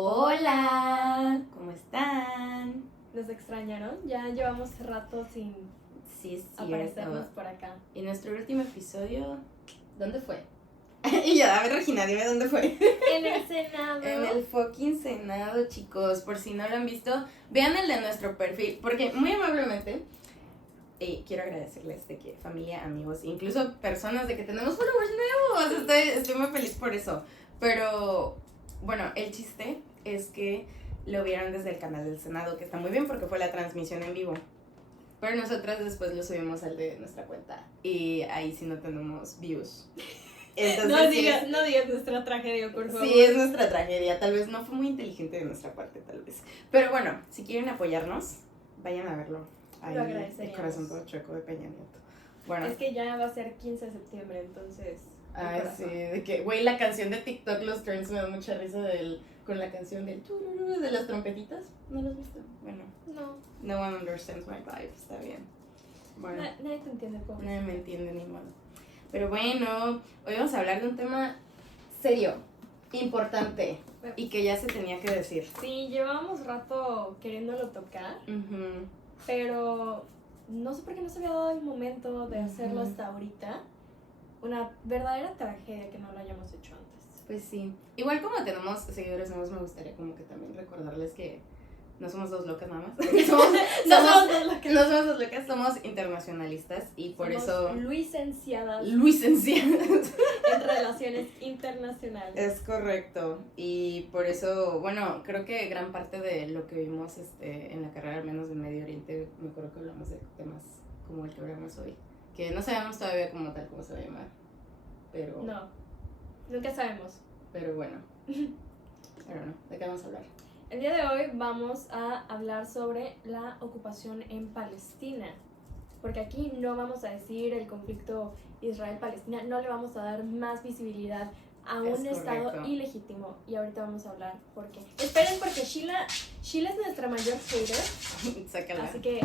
Hola, ¿cómo están? ¿Nos extrañaron? Ya llevamos rato sin Sí, es aparecernos cierto. por acá. Y nuestro último episodio, ¿dónde fue? Y yo, a ver, Regina, dime dónde fue. En el Senado. En el fucking Senado, chicos. Por si no lo han visto, vean el de nuestro perfil. Porque muy amablemente, quiero agradecerles de que familia, amigos, incluso personas de que tenemos followers nuevos. Estoy muy feliz por eso. Pero, bueno, el chiste es que lo vieron desde el canal del Senado, que está muy bien porque fue la transmisión en vivo. Pero nosotras después lo subimos al de nuestra cuenta. Y ahí sí no tenemos views. Entonces, No digas nuestra tragedia, por favor. Sí, es nuestra tragedia. Tal vez no fue muy inteligente de nuestra parte, tal vez. Pero bueno, si quieren apoyarnos, vayan a verlo. Ahí, Lo agradeceríamos. El corazón todo chueco de Peña Nieto. Bueno. Es que ya va a ser 15 de septiembre, entonces... Ay, sí, de que, güey, la canción de TikTok, los trends, me da mucha risa con la canción del tururú de las trompetitas. ¿No lo has visto? Bueno, no one understands my vibe, está bien. Bueno, Nadie te entiende, pobre. nadie me entiende ni modo. Pero bueno, hoy vamos a hablar de un tema serio, importante y que ya se tenía que decir. Sí, llevábamos rato queriéndolo tocar, pero no sé por qué no se había dado el momento de hacerlo hasta ahorita. Una verdadera tragedia que no lo hayamos hecho antes. Pues sí. Igual como tenemos seguidores nuevos, me gustaría como que también recordarles que no somos dos locas nada más. No somos dos locas, somos internacionalistas y por Somos eso... licenciadas Licenciadas. en relaciones internacionales. Es correcto. Y por eso, bueno, creo que gran parte de lo que vimos en la carrera, al menos de Medio Oriente, me acuerdo que hablamos de temas como el que hablamos hoy. Que no sabemos todavía como tal cómo se va a llamar. Pero... No, nunca sabemos. Pero bueno. Pero no, ¿de qué vamos a hablar? El día de hoy vamos a hablar sobre la ocupación en Palestina. Porque aquí no vamos a decir el conflicto Israel-Palestina, no le vamos a dar más visibilidad a un estado ilegítimo. Y ahorita vamos a hablar por qué. Esperen, porque Sheila es nuestra mayor hater. Sácala. Así que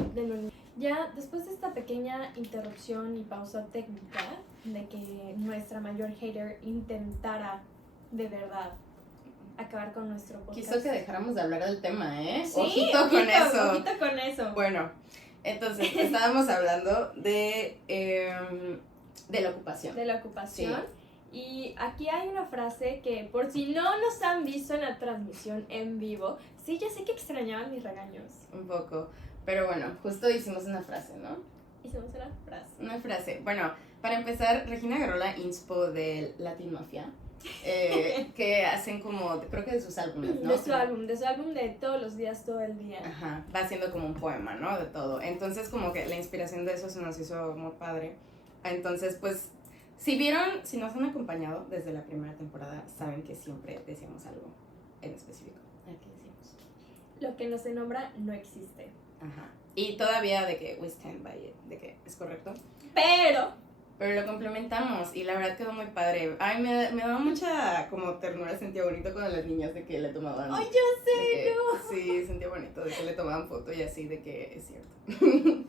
ya después de esta pequeña interrupción y pausa técnica de que nuestra mayor hater intentara de verdad acabar con nuestro podcast. Quiso que dejáramos de hablar del tema, ¿eh? Sí, ojito con eso. Bueno, entonces estábamos hablando de la ocupación. De la ocupación. Sí. Y aquí hay una frase que, por si no nos han visto en la transmisión en vivo, sí, ya sé que extrañaban mis regaños. Un poco. Pero bueno, justo hicimos una frase, ¿no? Hicimos una frase. Una frase. Bueno, para empezar, Regina agarró la inspo del Latin Mafia. Que hacen como, creo que de sus álbumes, ¿no? De su álbum de todos los días, todo el día. Ajá, va haciendo como un poema, ¿no? De todo. Entonces como que la inspiración de eso se nos hizo muy padre. Entonces pues, si nos han acompañado desde la primera temporada, saben que siempre decíamos algo en específico. ¿Qué decíamos? Lo que no se nombra no existe. Ajá. Y todavía de que we stand by it, de que es correcto. Pero lo complementamos y la verdad quedó muy padre. Ay, me daba mucha como ternura, sentía bonito cuando las niñas de que le tomaban. ¡ay, yo sé! No. Sí, sentía bonito de que le tomaban foto y así, de que es cierto.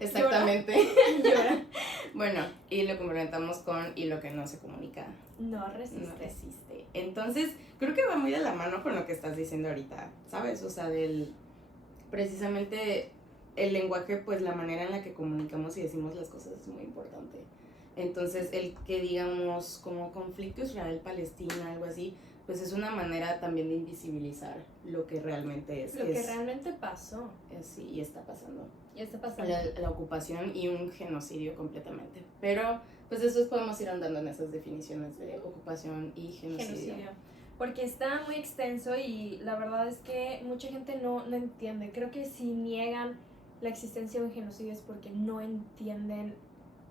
Exactamente. Llora. Bueno, y lo complementamos con y lo que no se comunica no resiste. No resiste. Entonces, creo que va muy de la mano con lo que estás diciendo ahorita, ¿sabes? O sea, precisamente el lenguaje, pues la manera en la que comunicamos y decimos las cosas es muy importante. Entonces, el que digamos como conflicto Israel-Palestina, algo así, pues es una manera también de invisibilizar lo que realmente es. Lo que realmente pasó. Sí, y está pasando. Y está pasando. La ocupación y un genocidio completamente. Pero, pues después podemos ir andando en esas definiciones de ocupación y genocidio. Porque está muy extenso y la verdad es que mucha gente no entiende. Creo que si niegan la existencia de un genocidio es porque no entienden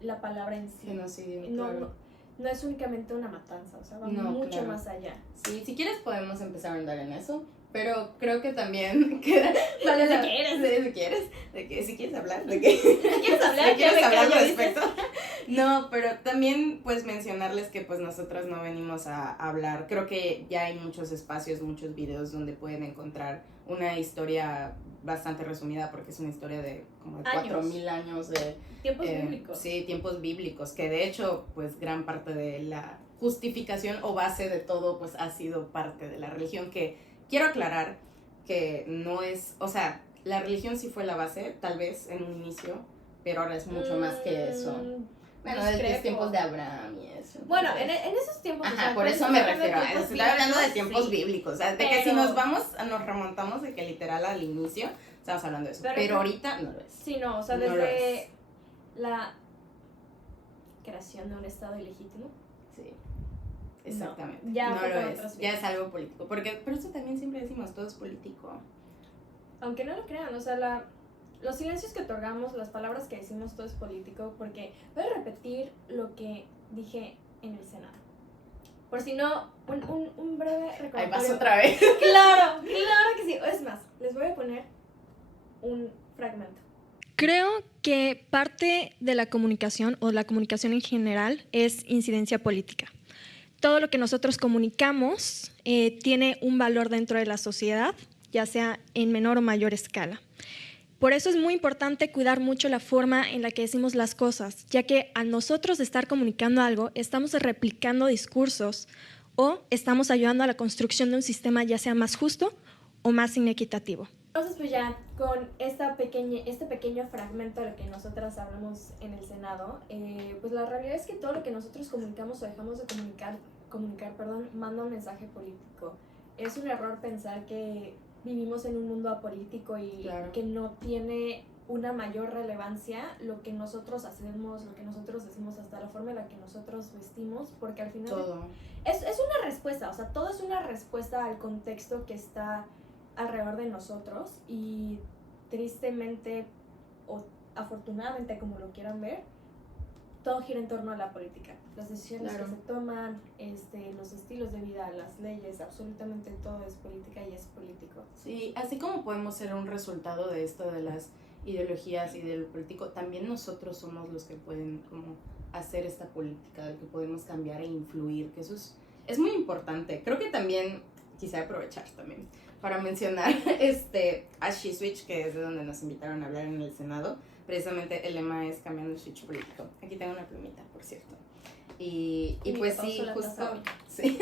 la palabra en sí. Genocidio, claro. No es únicamente una matanza, o sea, va mucho más allá. Sí, si quieres podemos empezar a andar en eso, pero creo que también Vale, si quieres, de que si quieres hablar, de que ¿quieres hablar? ¿Quieres hablar al respecto? No, pero también pues mencionarles que pues nosotras no venimos a hablar, creo que ya hay muchos espacios, muchos videos donde pueden encontrar una historia bastante resumida porque es una historia de como de 4,000 años de tiempos bíblicos. Sí, tiempos bíblicos, que de hecho pues gran parte de la justificación o base de todo pues ha sido parte de la religión que quiero aclarar que no es, o sea, la religión sí fue la base, tal vez en un inicio, pero ahora es mucho más que eso. Bueno, desde los tiempos de Abraham y eso. Bueno, en esos tiempos... Ajá, o sea, por eso me refiero. Estoy hablando de tiempos bíblicos. O sea, de que si nos remontamos de que literal al inicio, estamos hablando de eso. Pero ahorita no lo es. Sí, no, o sea, desde la creación de un Estado ilegítimo. Sí, exactamente. No, ya no lo es. Ya es algo político. Porque por eso también siempre decimos, todo es político. Aunque no lo crean, o sea, los silencios que otorgamos, las palabras que decimos, todo es político, porque voy a repetir lo que dije en el Senado. Por si no, un breve recordatorio. Ahí vas otra vez. Claro que sí. Es más, les voy a poner un fragmento. Creo que parte de la comunicación o la comunicación en general es incidencia política. Todo lo que nosotros comunicamos tiene un valor dentro de la sociedad, ya sea en menor o mayor escala. Por eso es muy importante cuidar mucho la forma en la que decimos las cosas, ya que al nosotros estar comunicando algo, estamos replicando discursos o estamos ayudando a la construcción de un sistema ya sea más justo o más inequitativo. Entonces, pues ya con este pequeño fragmento de lo que nosotras hablamos en el Senado, pues la realidad es que todo lo que nosotros comunicamos o dejamos de comunicar, manda un mensaje político. Es un error pensar que vivimos en un mundo apolítico y que no tiene una mayor relevancia lo que nosotros hacemos, lo que nosotros decimos, hasta la forma en la que nosotros vestimos, porque al final todo es una respuesta, o sea, todo es una respuesta al contexto que está alrededor de nosotros y tristemente o afortunadamente, como lo quieran ver, todo gira en torno a la política. Las decisiones que se toman, los estilos de vida, las leyes, absolutamente todo es política y es político. Sí, así como podemos ser un resultado de esto de las ideologías y del político, también nosotros somos los que pueden como hacer esta política, que podemos cambiar e influir, que eso es muy importante. Creo que también quisiera aprovechar también para mencionar a She Switch, que es de donde nos invitaron a hablar en el Senado. Precisamente el lema es cambiando el switch político. Aquí tengo una plumita, por cierto. Y pues sí,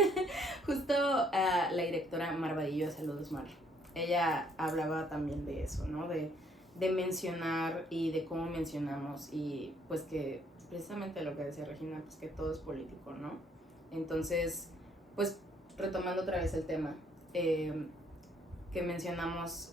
justo la directora Marvadillo de Saludos Mar, ella hablaba también de eso, ¿no? De mencionar y de cómo mencionamos y pues que precisamente lo que decía Regina, pues que todo es político, ¿no? Entonces, pues retomando otra vez el tema, que mencionamos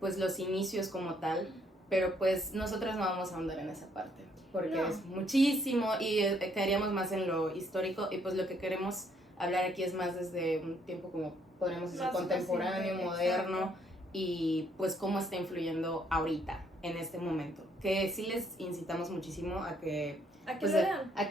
pues los inicios como tal, pero pues nosotras no vamos a ahondar en esa parte, porque es muchísimo y caeríamos más en lo histórico y pues lo que queremos hablar aquí es más desde un tiempo como podríamos decir contemporáneo, moderno, exacto. Y pues cómo está influyendo ahorita, en este momento, que sí les incitamos muchísimo a que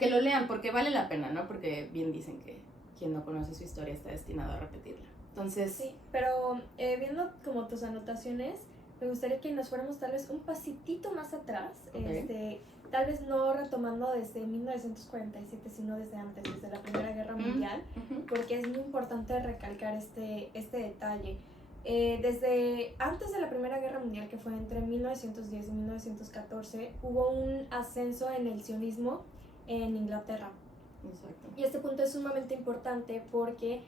lo lean, porque vale la pena, ¿no? Porque bien dicen que quien no conoce su historia está destinado a repetirla. Entonces... Sí, pero viendo como tus anotaciones, me gustaría que nos fuéramos tal vez un pasitito más atrás, okay. Tal vez no retomando desde 1947, sino desde antes, desde la Primera Guerra Mundial, porque es muy importante recalcar este detalle. Desde antes de la Primera Guerra Mundial, que fue entre 1910 y 1914, hubo un ascenso en el sionismo en Inglaterra. Exacto. Y este punto es sumamente importante porque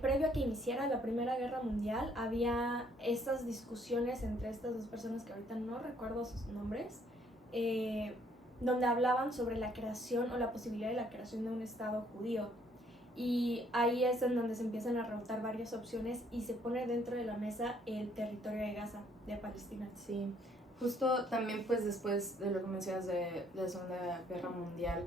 previo a que iniciara la Primera Guerra Mundial había estas discusiones entre estas dos personas que ahorita no recuerdo sus nombres, donde hablaban sobre la creación o la posibilidad de la creación de un Estado judío. Y ahí es en donde se empiezan a rebotar varias opciones y se pone dentro de la mesa el territorio de Gaza, de Palestina. Sí, justo también pues después de lo que mencionas de la Segunda Guerra Mundial,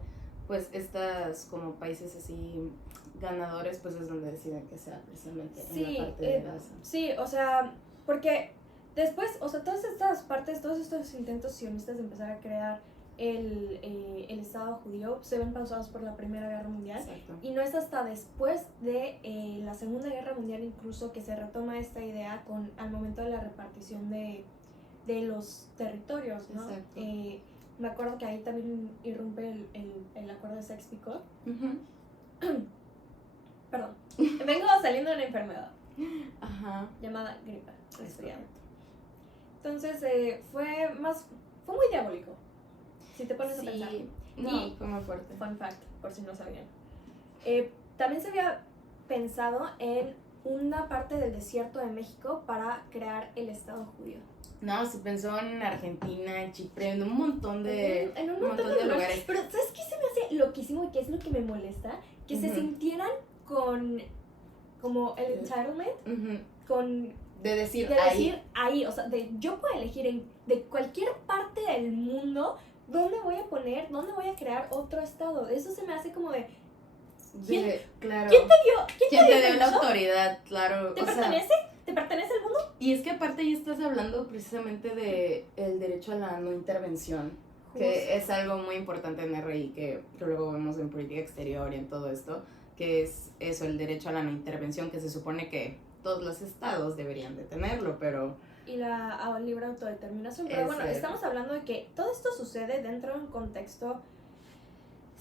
pues estas como países así ganadores pues es donde deciden que sea precisamente en la parte de Gaza. Sí, o sea, porque después, o sea, todas estas partes, todos estos intentos sionistas de empezar a crear el Estado judío se ven pausados por la Primera Guerra Mundial. Exacto. Y no es hasta después de la Segunda Guerra Mundial incluso que se retoma esta idea al momento de la repartición de los territorios, ¿no? Exacto. Me acuerdo que ahí también irrumpe el acuerdo de Sykes-Picot. Perdón, vengo saliendo de una enfermedad llamada gripe resfriado. Entonces fue muy diabólico, si te pones a pensar. No, fue muy fuerte. Fun fact, por si no sabían. También se había pensado en una parte del desierto de México para crear el Estado judío. No, se pensó en Argentina, en Chipre, en un montón de, En un montón de lugares. Pero ¿sabes qué se me hace loquísimo y qué es lo que me molesta? Que se sintieran con como el entitlement, con de decir ahí, o sea, yo puedo elegir de cualquier parte del mundo dónde voy a poner, dónde voy a crear otro estado. Eso se me hace como de claro. ¿Quién te dio la autoridad? Claro. ¿Te pertenece? ¿Te pertenece el mundo? Y es que aparte ya estás hablando precisamente de el derecho a la no intervención, que es algo muy importante en RI, que luego vemos en política exterior y en todo esto, que es eso, el derecho a la no intervención, que se supone que todos los estados deberían de tenerlo, pero... Y la libre autodeterminación. Pero bueno, estamos hablando de que todo esto sucede dentro de un contexto,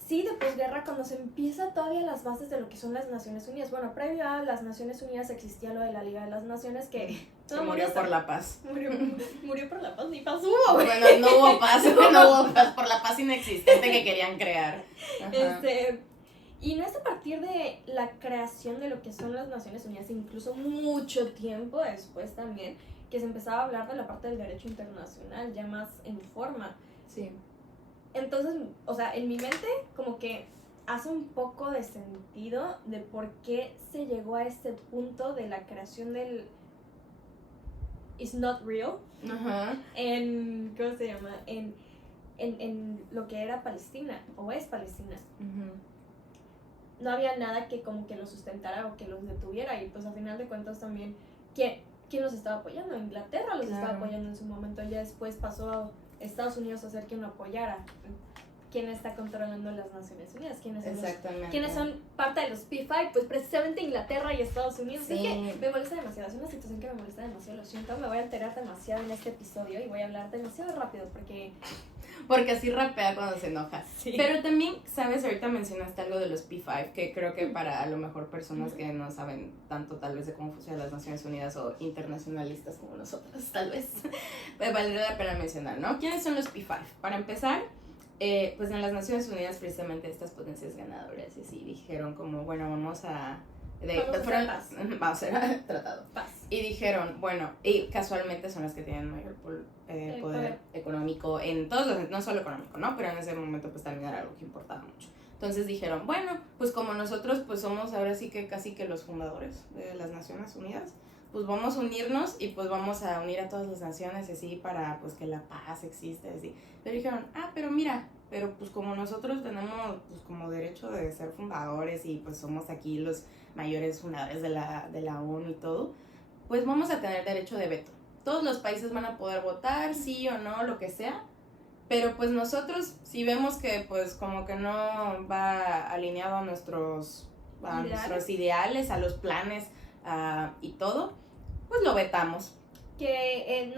sí, de posguerra, cuando se empieza todavía las bases de lo que son las Naciones Unidas. Bueno, previo a las Naciones Unidas existía lo de la Liga de las Naciones, que... murió por la paz. Murió por la paz, ni paz hubo. Bueno, no hubo paz por la paz inexistente que querían crear. Ajá. Y no es a partir de la creación de lo que son las Naciones Unidas, incluso mucho tiempo después también, que se empezaba a hablar de la parte del derecho internacional, ya más en forma. Sí. Entonces, o sea, en mi mente como que hace un poco de sentido de por qué se llegó a este punto de la creación del It's Not Real. Ajá. En, ¿cómo se llama? En lo que era Palestina, o es Palestina. No había nada que como que los sustentara o que los detuviera, y pues a final de cuentas también, ¿quién los estaba apoyando? Inglaterra los estaba apoyando en su momento, ya después pasó a Estados Unidos a hacer quien lo apoyara. ¿Quién está controlando las Naciones Unidas? ¿Quiénes son parte de los P5? Pues precisamente Inglaterra y Estados Unidos. Sí. Es que me molesta demasiado, es una situación que me molesta demasiado, lo siento, me voy a alterar demasiado en este episodio y voy a hablar demasiado rápido porque así rapea cuando se enoja. Sí. Pero también, ¿sabes? Ahorita mencionaste algo de los P5, que creo que para a lo mejor personas que no saben tanto tal vez de cómo funcionan las Naciones Unidas o internacionalistas como nosotros, tal vez, valdría la pena mencionar, ¿no? ¿Quiénes son los P5? Para empezar, pues en las Naciones Unidas precisamente estas potencias ganadoras y sí dijeron como, bueno, vamos a hacer tratado. Paz. Y dijeron, bueno, y casualmente son las que tienen mayor poder económico en todos los, no solo económico, ¿no? Pero en ese momento pues también era algo que importaba mucho. Entonces dijeron, bueno, pues como nosotros pues somos ahora sí que casi que los fundadores de las Naciones Unidas, pues vamos a unirnos y pues vamos a unir a todas las naciones así para pues que la paz exista así. Pero dijeron, pero mira, pero pues como nosotros tenemos pues como derecho de ser fundadores y pues somos aquí los mayores fundadores de la ONU y todo, pues vamos a tener derecho de veto. Todos los países van a poder votar, sí o no, lo que sea, pero pues nosotros, si vemos que pues como que no va alineado a nuestros ideales, a los planes y todo, pues lo vetamos. Que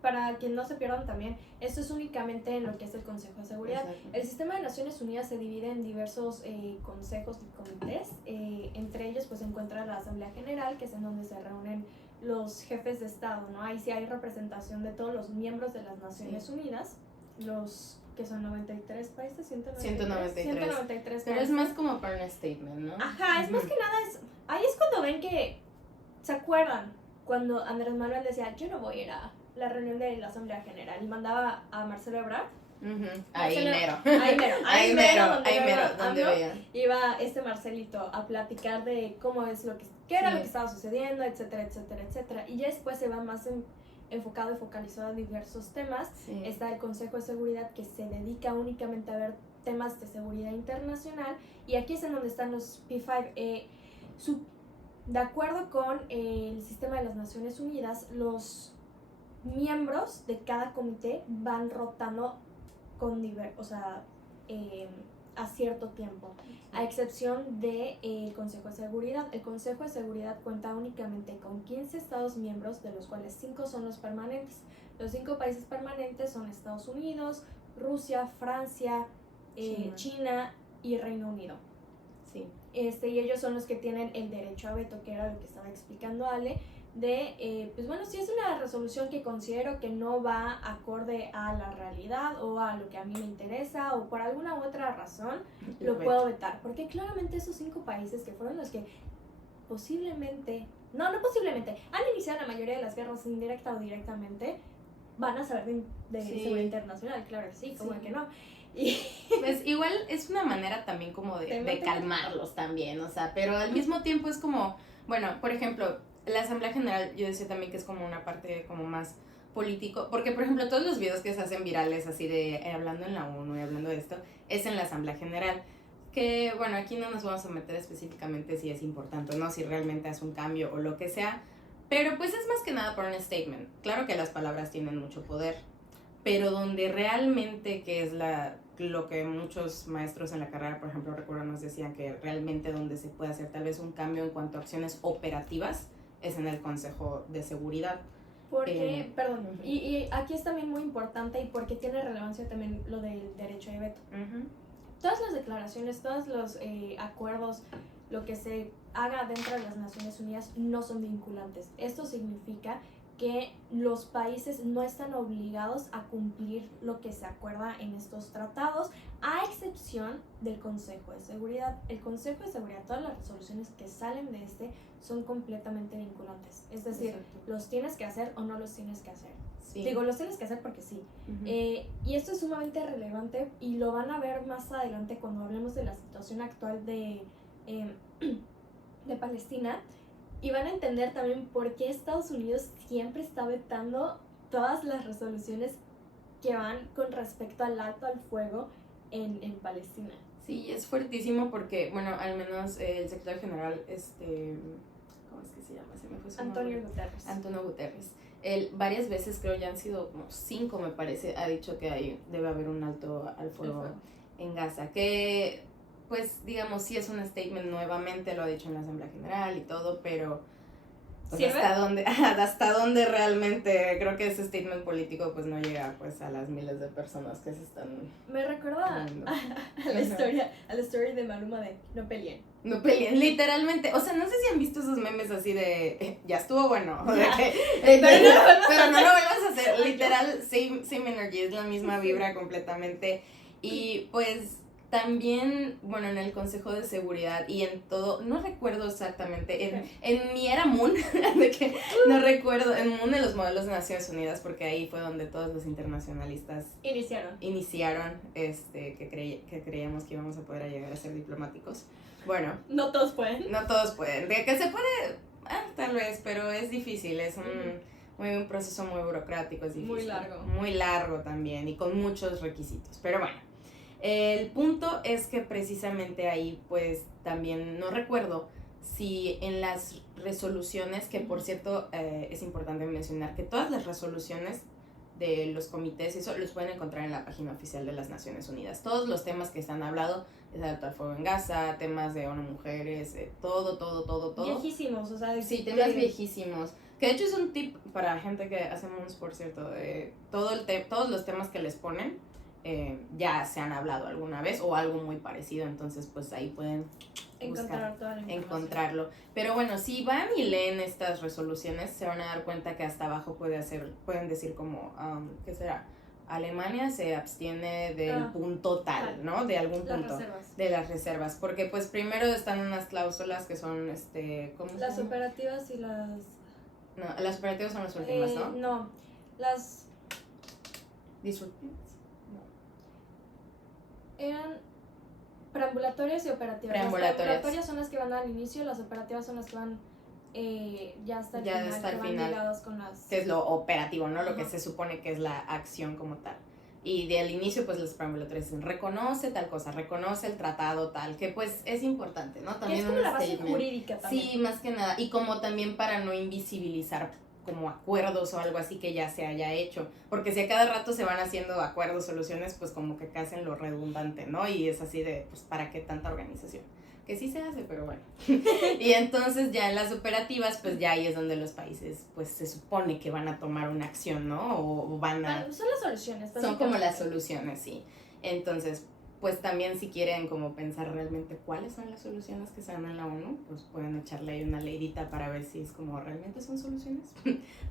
para que no se pierdan también, esto es únicamente en lo que es el Consejo de Seguridad. Exacto. El sistema de Naciones Unidas se divide en diversos consejos y comités. Entre ellos pues se encuentra la Asamblea General, que es en donde se reúnen los jefes de Estado, ¿no? Ahí sí hay representación de todos los miembros de las Naciones Unidas, los que son 93 países, 193 países. Pero es más como para un statement, ¿no? Ajá, es más que nada, ahí es cuando ven que, ¿se acuerdan? Cuando Andrés Manuel decía, yo no voy a ir a la reunión de la Asamblea General y mandaba a Marcelo Ebrard. Ahí mero, donde veían. Iba Marcelito a platicar de cómo es qué era lo que estaba sucediendo, etcétera, etcétera, etcétera. Y ya después se va más enfocado y focalizado a diversos temas. Sí. Está el Consejo de Seguridad, que se dedica únicamente a ver temas de seguridad internacional. Y aquí es en donde están los P5. De acuerdo con el sistema de las Naciones Unidas, los miembros de cada comité van rotando a cierto tiempo, a excepción del Consejo de Seguridad. El Consejo de Seguridad cuenta únicamente con 15 estados miembros, de los cuales 5 son los permanentes. Los 5 países permanentes son Estados Unidos, Rusia, Francia, China y Reino Unido. Sí. Y ellos son los que tienen el derecho a veto, que era lo que estaba explicando Ale, pues bueno, si es una resolución que considero que no va acorde a la realidad o a lo que a mí me interesa o por alguna u otra razón, lo puedo vetar. Porque claramente esos 5 países que fueron los que posiblemente no posiblemente, han iniciado la mayoría de las guerras indirecta o directamente, van a saber de seguridad internacional, claro que sí, como que no. Y pues igual es una manera también como de calmarlos también, o sea, pero al mismo tiempo es como, bueno, por ejemplo, la Asamblea General, yo decía también que es como una parte como más político, porque por ejemplo todos los videos que se hacen virales así de hablando en la ONU y hablando de esto, es en la Asamblea General, que bueno, aquí no nos vamos a meter específicamente si es importante o no, si realmente hace un cambio o lo que sea, pero pues es más que nada por un statement. Claro que las palabras tienen mucho poder, pero donde realmente, que es lo que muchos maestros en la carrera, por ejemplo, recuerdo, nos decían que realmente donde se puede hacer tal vez un cambio en cuanto a acciones operativas es en el Consejo de Seguridad. Porque, perdón, y aquí es también muy importante y porque tiene relevancia también lo del derecho de veto. Todas las declaraciones, todos los acuerdos, lo que se haga dentro de las Naciones Unidas no son vinculantes. Esto significa que los países no están obligados a cumplir lo que se acuerda en estos tratados, a excepción del Consejo de Seguridad. El Consejo de Seguridad, todas las resoluciones que salen de son completamente vinculantes. Es decir, los tienes que hacer o no los tienes que hacer. Sí. Digo, los tienes que hacer porque sí. Y esto es sumamente relevante y lo van a ver más adelante cuando hablemos de la situación actual de Palestina. Y van a entender también por qué Estados Unidos siempre está vetando todas las resoluciones que van con respecto al alto al fuego en Palestina. Sí, es fuertísimo porque, bueno, al menos el secretario general, ¿cómo es que se llama? Se me fue su Antonio Guterres. Antonio Guterres. Él varias veces, creo ya han sido como 5 me parece, ha dicho que debe haber un alto al fuego en Gaza, que pues digamos sí es un statement, nuevamente lo ha dicho en la Asamblea General y todo, pero pues hasta dónde realmente creo que ese statement político pues no llega pues a las miles de personas que se están. Me recuerda a la historia de Maluma de no peleen, literalmente, o sea, no sé si han visto esos memes así de ya estuvo bueno, o de que, pero no lo vuelvas a hacer, literal, same energy, es la misma vibra completamente. Y pues también, bueno, en el Consejo de Seguridad y en todo, no recuerdo exactamente, en mi era Moon, de que no recuerdo, en Moon de los modelos de Naciones Unidas, porque ahí fue donde todos los internacionalistas iniciaron que creíamos que íbamos a poder llegar a ser diplomáticos. Bueno. No todos pueden. De que se puede, tal vez, pero es difícil, es un proceso muy burocrático, es difícil. Muy largo también y con muchos requisitos, pero bueno. El punto es que precisamente ahí pues también no recuerdo si en las resoluciones, que por cierto es importante mencionar que todas las resoluciones de los comités, eso los pueden encontrar en la página oficial de las Naciones Unidas. Todos los temas que se han hablado, el alto al fuego en Gaza, temas de ONU Mujeres, todo. Viejísimos, o sea. Sí, temas viejísimos. Que de hecho es un tip para gente que hace moons, por cierto, de todos los temas que les ponen. Ya se han hablado alguna vez o algo muy parecido, entonces pues ahí pueden encontrarlo. Pero bueno, si van y leen estas resoluciones se van a dar cuenta que hasta abajo pueden decir como, ¿qué será? Alemania se abstiene del punto tal, ¿no? De algún punto. De las reservas. Porque pues primero están unas cláusulas que son, ¿cómo se llama? Las operativas y las... No, las operativas son las últimas, ¿no? No, las... Disruptivas. Eran preambulatorias y operativas. Las preambulatorias son las que van al inicio, las operativas son las que van ya hasta el final. Ligadas con las... Que es lo operativo, ¿no? Lo que se supone que es la acción como tal. Y del inicio, pues las preambulatorias dicen, reconoce tal cosa, reconoce el tratado tal, que pues es importante, ¿no? También es como la base jurídica también. Sí, más que nada. Y como también para no invisibilizar como acuerdos o algo así que ya se haya hecho, porque si a cada rato se van haciendo acuerdos, soluciones, pues como que hacen lo redundante, ¿no? Y es así de, pues, ¿para qué tanta organización? Que sí se hace, pero bueno. Y entonces ya en las operativas, pues ya ahí es donde los países, pues se supone que van a tomar una acción, ¿no? O van a... Son las soluciones. Son como las soluciones, sí. Entonces, pues también si quieren como pensar realmente cuáles son las soluciones que se dan en la ONU, pues pueden echarle ahí una leidita para ver si es como realmente son soluciones,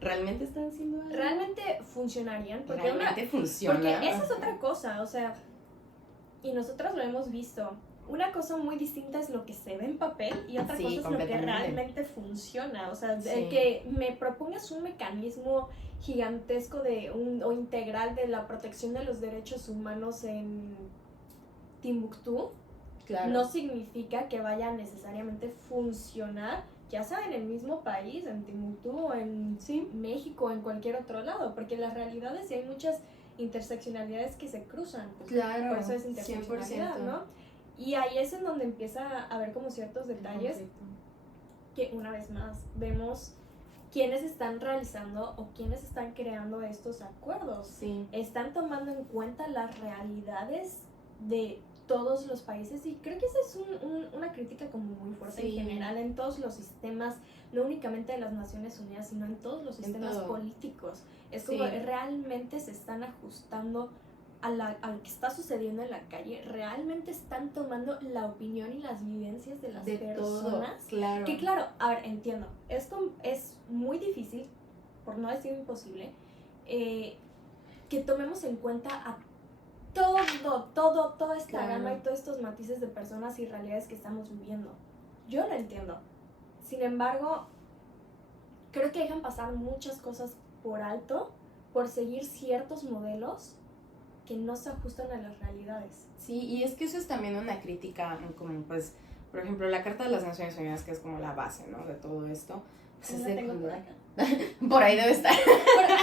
realmente están siendo algo? Realmente funcionarían, porque realmente funciona. Porque esa es otra cosa, o sea, y nosotros lo hemos visto. una cosa muy distinta es lo que se ve en papel y otra Sí, cosa es lo que completamente. realmente funciona. O sea, Sí. el que me propongas un mecanismo gigantesco o integral de la protección de los derechos humanos en Timbuktu, Claro. no significa que vaya a necesariamente funcionar, ya sea en el mismo país, en Timbuktu, o en México, o en cualquier otro lado, porque las realidades y hay muchas interseccionalidades que se cruzan, pues, Claro, por eso es interseccionalidad, 100%. ¿no? Y ahí es en donde empieza a haber como ciertos detalles que una vez más vemos quiénes están realizando o quiénes están creando estos acuerdos. Sí. Están tomando en cuenta las realidades de todos los países y creo que esa es una crítica como muy fuerte Sí. en general en todos los sistemas, no únicamente de las Naciones Unidas, sino en todos los sistemas todo. políticos. Es Sí. como realmente se están ajustando a lo que está sucediendo en la calle, realmente están tomando la opinión y las vivencias de las De todo, personas. claro. Que claro, a ver, entiendo, es muy difícil, por no decir imposible, que tomemos en cuenta a toda esta Claro. gama y todos estos matices de personas y realidades que estamos viviendo. Yo lo entiendo. Sin embargo, creo que dejan pasar muchas cosas por alto por seguir ciertos modelos que no se ajustan a las realidades. Sí, y es que eso es también una crítica, como pues, por ejemplo, la Carta de las Naciones Unidas, que es como la base, ¿no?, de todo esto. Pues No es la de tengo por cuando- acá. Por ahí debe estar.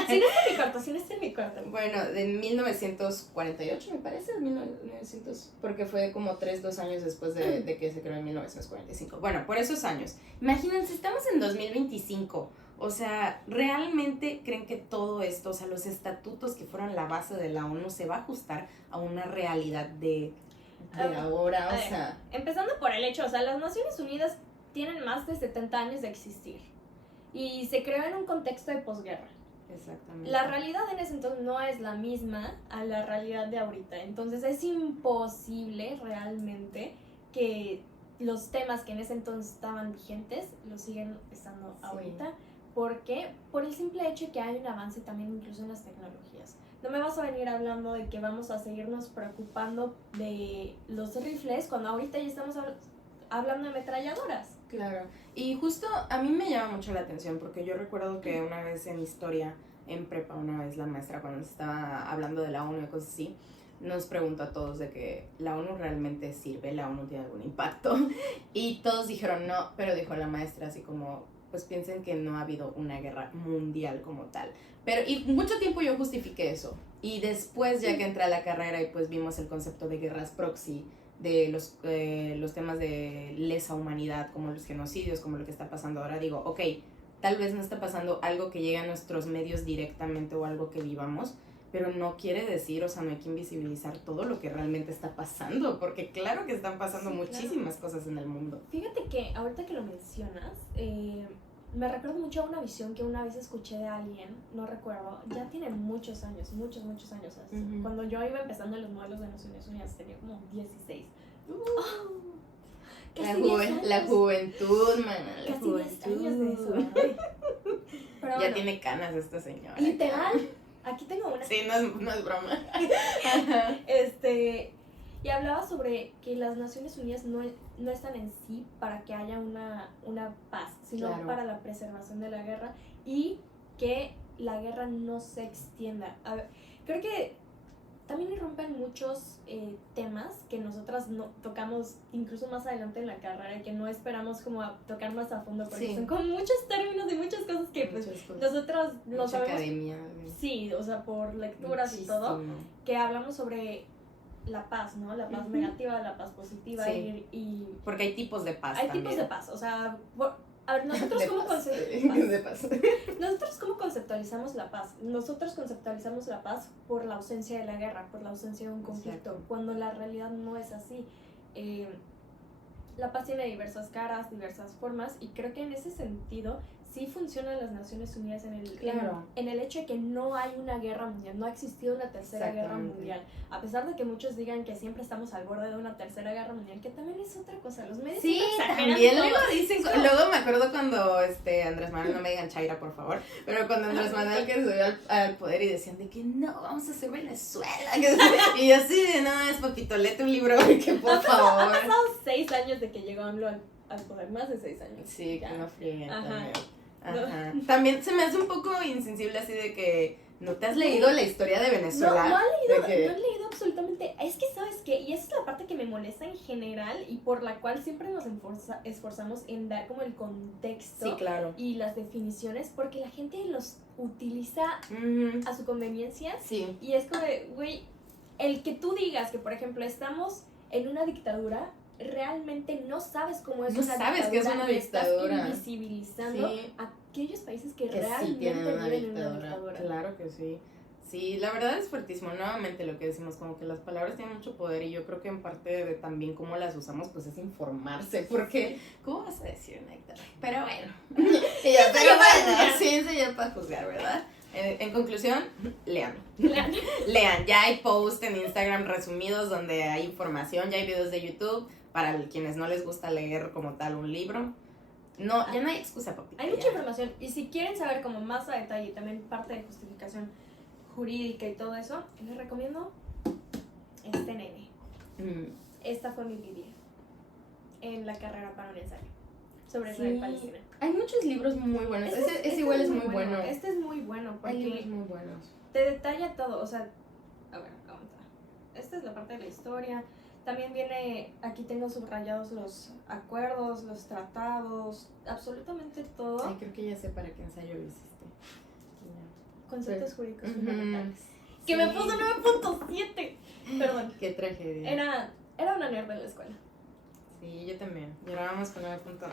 Si no está en mi cuarto, si no está en mi cuarto. Bueno, de 1948 me parece, 1900, porque fue como 2 años después de que se creó en 1945. Bueno, por esos años. Imagínense, estamos en 2025. O sea, ¿realmente creen que todo esto, o sea, los estatutos que fueron la base de la ONU, se va a ajustar a una realidad de ahora? A O ver, sea, empezando por el hecho, o sea, las Naciones Unidas tienen más de 70 años de existir y se creó en un contexto de posguerra. exactamente. La realidad en ese entonces no es la misma a la realidad de ahorita, entonces es imposible realmente que los temas que en ese entonces estaban vigentes los siguen estando Sí. ahorita. ¿Por qué? Por el simple hecho de que hay un avance también incluso en las tecnologías. No me vas a venir hablando de que vamos a seguirnos preocupando de los rifles cuando ahorita ya estamos hablando de ametralladoras. Claro, y justo a mí me llama mucho la atención porque yo recuerdo que una vez en historia, en prepa, una vez la maestra cuando nos estaba hablando de la ONU y cosas así, nos preguntó a todos de que la ONU realmente sirve, la ONU tiene algún impacto, y todos dijeron no, pero dijo la maestra así como, pues piensen que no ha habido una guerra mundial como tal. Pero, y mucho tiempo yo justifiqué eso, y después ya que entré a la carrera y pues vimos el concepto de guerras proxy, de los temas de lesa humanidad, como los genocidios, como lo que está pasando ahora, digo, ok, tal vez no está pasando algo que llegue a nuestros medios directamente o algo que vivamos, pero no quiere decir, o sea, no hay que invisibilizar todo lo que realmente está pasando, porque claro que están pasando Sí, muchísimas cosas en el mundo. Fíjate que ahorita que lo mencionas, me recuerdo mucho a una visión que una vez escuché de alguien, no recuerdo, ya tiene muchos años así. Ujú. Cuando yo iba empezando en los modelos de Naciones Unidas, tenía como 16. Casi 10 años. La juventud, mana, la Casi 10 años de eso. juventud. Ay. Pero Ya bueno, tiene canas esta señora. literal, aquí tengo una. Sí, no es broma. Y hablaba sobre que las Naciones Unidas no están en sí para que haya una paz, sino Claro. para la preservación de la guerra y que la guerra no se extienda. A ver, creo que también irrumpen muchos temas que nosotras no tocamos incluso más adelante en la carrera y que no esperamos como a tocar más a fondo porque Sí. son como muchos términos y muchas cosas que pues Muchas cosas. nosotras lo Mucha sabemos. academia. Sí, o sea, por lecturas y todo, Muchísimo. que hablamos sobre la paz, ¿no? La paz Ujú. negativa, la paz positiva Sí. y Porque hay tipos de paz hay también. tipos de paz, o sea, a ver, nosotros De cómo paz. conceptualizamos De paz. nosotros cómo conceptualizamos la paz. Nosotros conceptualizamos la paz por la ausencia de la guerra, por la ausencia de un conflicto, Exacto. cuando la realidad no es así. La paz tiene diversas caras, diversas formas y creo que en ese sentido sí funcionan las Naciones Unidas Claro. en el hecho de que no hay una guerra mundial, no ha existido una tercera guerra Exactamente. mundial. A pesar de que muchos digan que siempre estamos al borde de una tercera guerra mundial, que también es otra cosa. Los medios Sí, siempre exageran también todo. luego dicen, luego me acuerdo cuando Andrés Manuel, no me digan Chaira por favor, pero cuando Andrés Manuel que subió al poder y decían de que no, vamos a hacer Venezuela, y yo así de no, es papito, léete un libro, que por Han favor. pasado 6 años de que llegó AMLO al poder, más de 6 años. Sí, que Ya. no frieguen Ajá. también. Ajá. También se me hace un poco insensible así de que no te has leído la historia de Venezuela. No he leído, de que- no he leído absolutamente. Es que, ¿sabes qué? Y esa es la parte que me molesta en general y por la cual siempre nos esforzamos en dar como el contexto Sí, claro. y las definiciones, porque la gente los utiliza Ujú. a su conveniencia Sí. y es como de, güey, el que tú digas que, por ejemplo, estamos en una dictadura, realmente no sabes cómo es No una sabes qué es una y estás dictadura. invisibilizando Sí. a aquellos países que, Que sí realmente tienen una viven en una dictadura. dictadura. Claro que sí. Sí, la verdad es fuertísimo. Nuevamente lo que decimos, como que las palabras tienen mucho poder y yo creo que en parte de también cómo las usamos, pues es informarse. Porque, ¿cómo vas a decir una dictadura? Pero bueno. Y ya, pero bueno, ciencia ya para juzgar, ¿verdad? En conclusión, lean. Lean. Ya hay posts en Instagram resumidos donde hay información, ya hay videos de YouTube para quienes no les gusta leer como tal un libro. No, ya no hay excusa, papito. Hay ya. mucha información y si quieren saber como más a detalle y también parte de justificación jurídica y todo eso, les recomiendo este nene. Mm. Esta fue mi Biblia en la carrera para un ensayo sobre Sí. Israel y Palestina. Hay muchos libros muy buenos. Ese igual es muy bueno. Este es muy bueno Hay libros porque muy buenos. te detalla todo. O sea, a ver, aguanta. Esta es la parte de la historia. También viene, aquí tengo subrayados los acuerdos, los tratados, absolutamente todo. Ay, creo que ya sé para qué ensayo lo hiciste. Ya. Conceptos jurídicos Ujú. fundamentales. Que Sí. me puso 9.7. Perdón. Qué tragedia. Era una nerd en la escuela. Sí, yo también. Llorábamos con 9.9.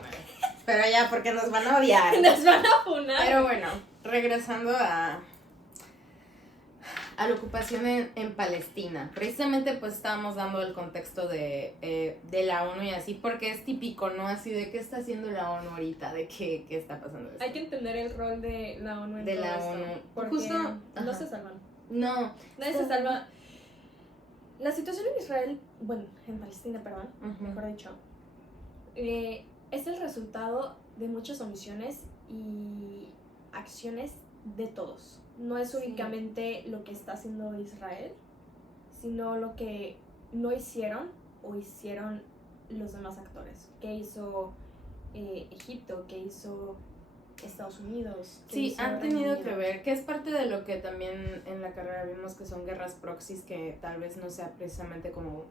Pero ya, porque nos van a odiar. Nos van a funar. Pero bueno, regresando a la ocupación en Palestina. Precisamente pues estábamos dando el contexto de la ONU y así, porque es típico, ¿no? Así de qué está haciendo la ONU ahorita, de qué está pasando. Esto. Hay que entender el rol de la ONU en De todo la esto, ONU. porque Justo, no ajá. se salvan. No. Nadie se salva. La situación en Israel, bueno, en Palestina, perdón, Ujú. mejor dicho, es el resultado de muchas omisiones y acciones de todos. No es Sí. únicamente lo que está haciendo Israel, sino lo que no hicieron o hicieron los demás actores. ¿Qué hizo Egipto? ¿Qué hizo Estados Unidos? ¿Qué Sí, hizo han Reino tenido Unido? que ver, que es parte de lo que también en la carrera vimos que son guerras proxies, que tal vez no sea precisamente como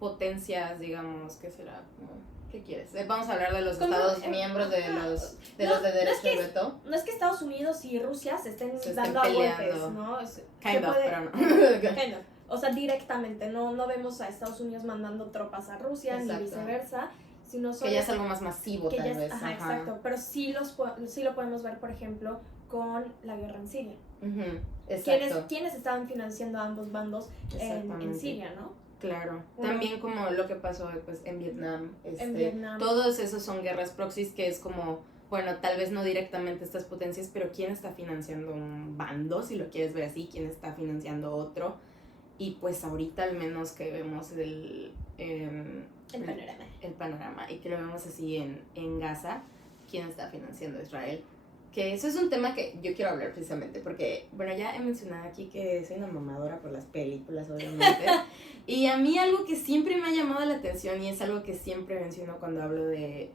potencias, digamos, ¿qué será? Como, ¿qué quieres? Vamos a hablar de los Como, Estados miembros de ajá. los de No, derecho no es de veto. No es que Estados Unidos y Rusia se estén Se estén dando a peleando. golpes, ¿no? Kind of, pero no. Kind of. O sea, directamente, no vemos a Estados Unidos mandando tropas a Rusia Exacto. ni viceversa, sino Que ya es algo más masivo, que tal ya es- vez. ajá, exacto. Pero sí lo podemos ver, por ejemplo, con la guerra en Siria. Ujú, exacto. ¿Quiénes estaban financiando a ambos bandos en Exactamente. Siria, no? Claro. Bueno. También como lo que pasó pues, en Vietnam. En Vietnam. Todos esos son guerras proxies que es como, bueno, tal vez no directamente estas potencias, pero ¿quién está financiando un bando, si lo quieres ver así? ¿Quién está financiando otro? Y pues ahorita al menos que vemos el panorama. el panorama y que lo vemos así en Gaza, ¿quién está financiando a Israel? Que eso es un tema que yo quiero hablar precisamente porque, bueno, ya he mencionado aquí que soy una mamadora por las películas, obviamente. Y a mí algo que siempre me ha llamado la atención y es algo que siempre menciono cuando hablo de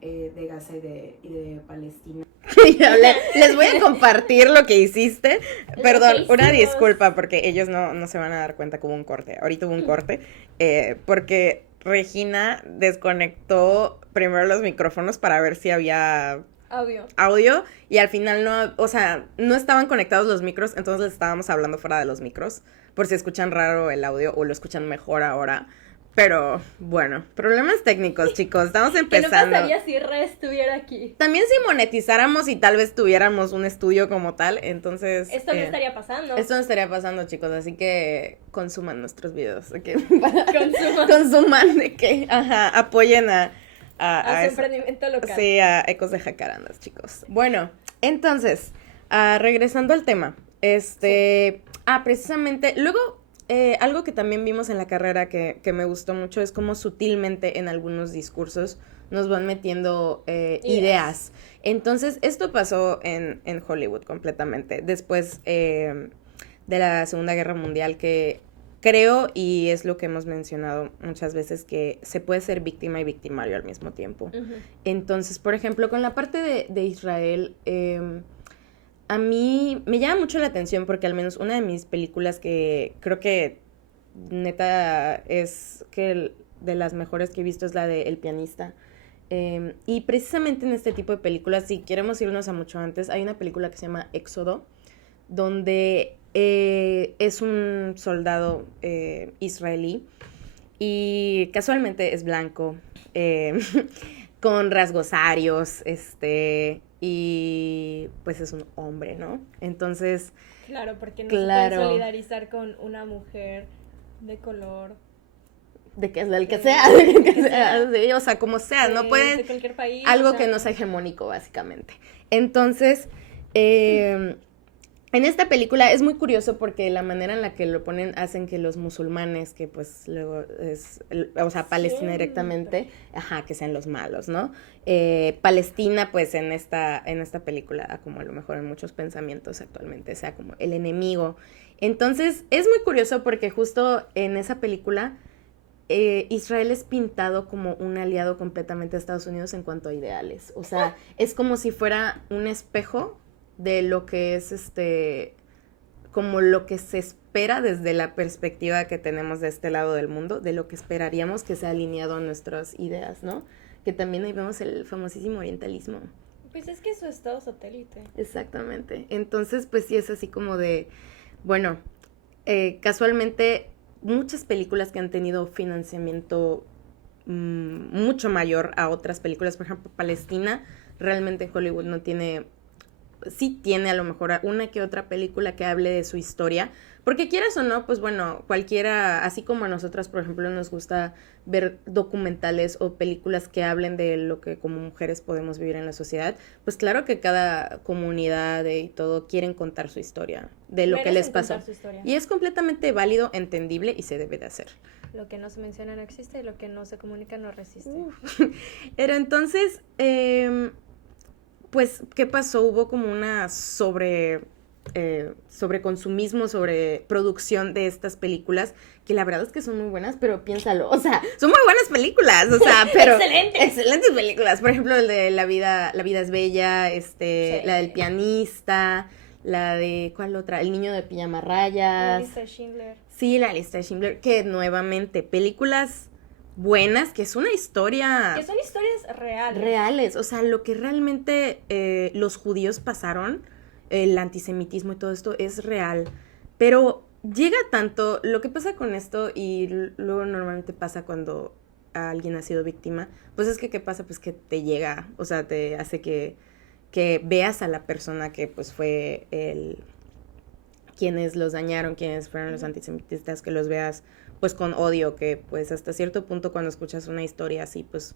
Gaza y de Palestina. Les voy a compartir lo que hiciste. Perdón, que una hicimos. disculpa porque ellos no se van a dar cuenta que hubo un corte. Ahorita hubo un corte porque Regina desconectó primero los micrófonos para ver si había audio y al final no, o sea, no estaban conectados los micros, entonces les estábamos hablando fuera de los micros, por si escuchan raro el audio o lo escuchan mejor ahora. Pero bueno, problemas técnicos, chicos, estamos empezando. ¿Qué no pasaría si Re estuviera aquí? También si monetizáramos y tal vez tuviéramos un estudio como tal, entonces... Esto no estaría pasando. Esto no estaría pasando, chicos, así que consuman nuestros videos, ¿ok? Consuma Consuman de que, ajá, apoyen a su eso. emprendimiento local. Sí, a Ecos de Jacarandas, chicos. Bueno, Entonces, regresando al tema, precisamente, luego, algo que también vimos en la carrera que me gustó mucho es cómo sutilmente en algunos discursos nos van metiendo ideas. Entonces, esto pasó en Hollywood completamente, después de la Segunda Guerra Mundial, que creo, y es lo que hemos mencionado muchas veces, que se puede ser víctima y victimario al mismo tiempo. Ujú. Entonces, por ejemplo, con la parte de Israel, a mí me llama mucho la atención porque al menos una de mis películas que creo que neta es que de las mejores que he visto es la de El pianista. Y precisamente en este tipo de películas, si queremos irnos a mucho antes, hay una película que se llama Éxodo, donde es un soldado israelí y casualmente es blanco, con rasgos arios, y pues es un hombre, ¿no? Entonces, Claro, porque no Claro. se pueden solidarizar con una mujer de color. de que es el que De- sea, de de que que sea, sea. sí, o sea, como sea, no De pueden, cualquier país. algo o sea, que no sea hegemónico, básicamente. Entonces, en esta película es muy curioso porque la manera en la que lo ponen hacen que los musulmanes, que pues luego es, o sea, Palestina directamente, que sean los malos, ¿no? Palestina, pues en esta película, como a lo mejor en muchos pensamientos actualmente, sea como el enemigo. Entonces, es muy curioso porque justo en esa película Israel es pintado como un aliado completamente de Estados Unidos en cuanto a ideales. O sea, es como si fuera un espejo de lo que es como lo que se espera desde la perspectiva que tenemos de este lado del mundo, de lo que esperaríamos que sea alineado a nuestras ideas, ¿no? Que también ahí vemos el famosísimo orientalismo. Pues es que es su estado satélite. Exactamente. Entonces, pues sí es así como de, bueno, casualmente muchas películas que han tenido financiamiento mucho mayor a otras películas, por ejemplo, Palestina, realmente en Hollywood no tiene, sí tiene a lo mejor una que otra película que hable de su historia, porque quieras o no, pues bueno, cualquiera, así como a nosotras, por ejemplo, nos gusta ver documentales o películas que hablen de lo que como mujeres podemos vivir en la sociedad, pues claro que cada comunidad y todo quieren contar su historia, de lo que Merecen les pasó. contar su historia. Y es completamente válido, entendible y se debe de hacer. Lo que no se menciona no existe y lo que no se comunica no resiste. Pero entonces, pues, ¿qué pasó? Hubo como una sobreconsumismo, sobreproducción de estas películas, que la verdad es que son muy buenas, pero piénsalo, o sea, son muy buenas películas, o sea, pero... Excelentes películas, por ejemplo, el de La vida es bella, Sí. la del pianista, la de, ¿cuál otra? El niño de pijama La rayas. lista de Schindler. Sí, la lista de Schindler, que nuevamente, películas buenas, que es una historia Que son historias reales. reales, o sea, lo que realmente los judíos pasaron, el antisemitismo y todo esto es real, pero llega tanto, lo que pasa con esto y luego normalmente pasa cuando alguien ha sido víctima, pues es que ¿qué pasa? Pues que te llega, o sea, te hace que veas a la persona que pues fue quienes los dañaron, quienes fueron los antisemitistas, que los veas pues con odio, que pues hasta cierto punto cuando escuchas una historia así, pues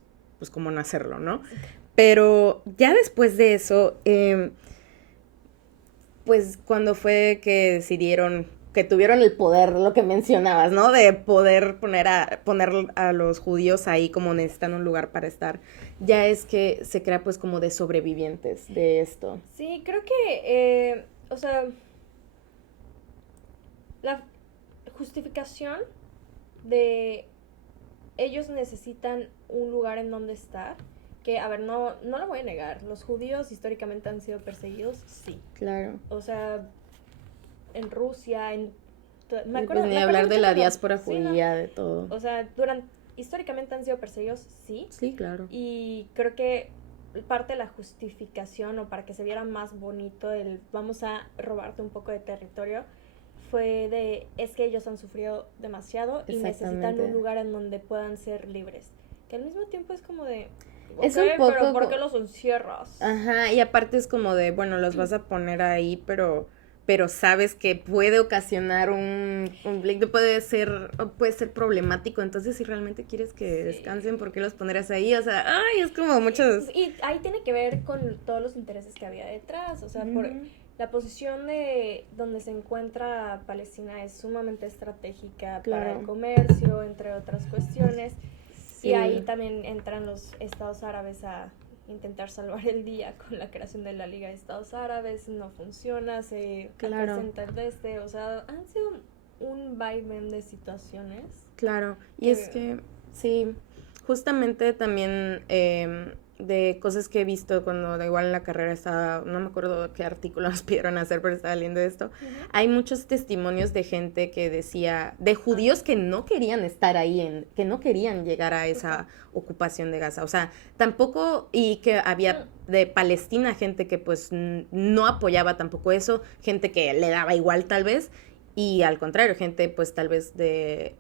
cómo no hacerlo, ¿no? Pero ya después de eso, pues cuando fue que decidieron, que tuvieron el poder, lo que mencionabas, ¿no? De poder poner a los judíos ahí como necesitan un lugar para estar, ya es que se crea pues como de sobrevivientes de esto. Sí, creo que, o sea, la justificación de ellos necesitan un lugar en donde estar, que, a ver, no lo voy a negar, los judíos históricamente han sido perseguidos, sí. Claro. O sea, en Rusia, Me acuerdo, ni hablar de la diáspora judía, sí, de todo. O sea, históricamente han sido perseguidos, sí. Sí, claro. Y creo que parte de la justificación, o para que se viera más bonito el vamos a robarte un poco de territorio, fue es que ellos han sufrido demasiado y necesitan un lugar en donde puedan ser libres. Que al mismo tiempo es como de... Es un poco pero ¿por qué los encierras? Ajá, y aparte es como de, bueno, los vas a poner ahí, pero pero sabes que puede ocasionar un conflicto, puede ser problemático. Entonces, si realmente quieres que descansen, ¿por qué los pondrías ahí? O sea, ay, es como muchos... Y ahí tiene que ver con todos los intereses que había detrás, o sea, por la posición de donde se encuentra Palestina es sumamente estratégica para el comercio, entre otras cuestiones, y ahí también entran los estados árabes a intentar salvar el día con la creación de la Liga de Estados Árabes. No funciona, se presenta el o sea, han sido un vaivén de situaciones. Claro, y es que, sí, justamente también de cosas que he visto cuando igual en la carrera estaba, no me acuerdo qué artículo nos pidieron hacer, pero estaba leyendo esto, hay muchos testimonios de gente que decía, de judíos que no querían estar ahí, que no querían llegar a esa ocupación de Gaza, o sea, tampoco, y que había de Palestina gente que pues no apoyaba tampoco eso, gente que le daba igual tal vez, y al contrario, gente pues tal vez de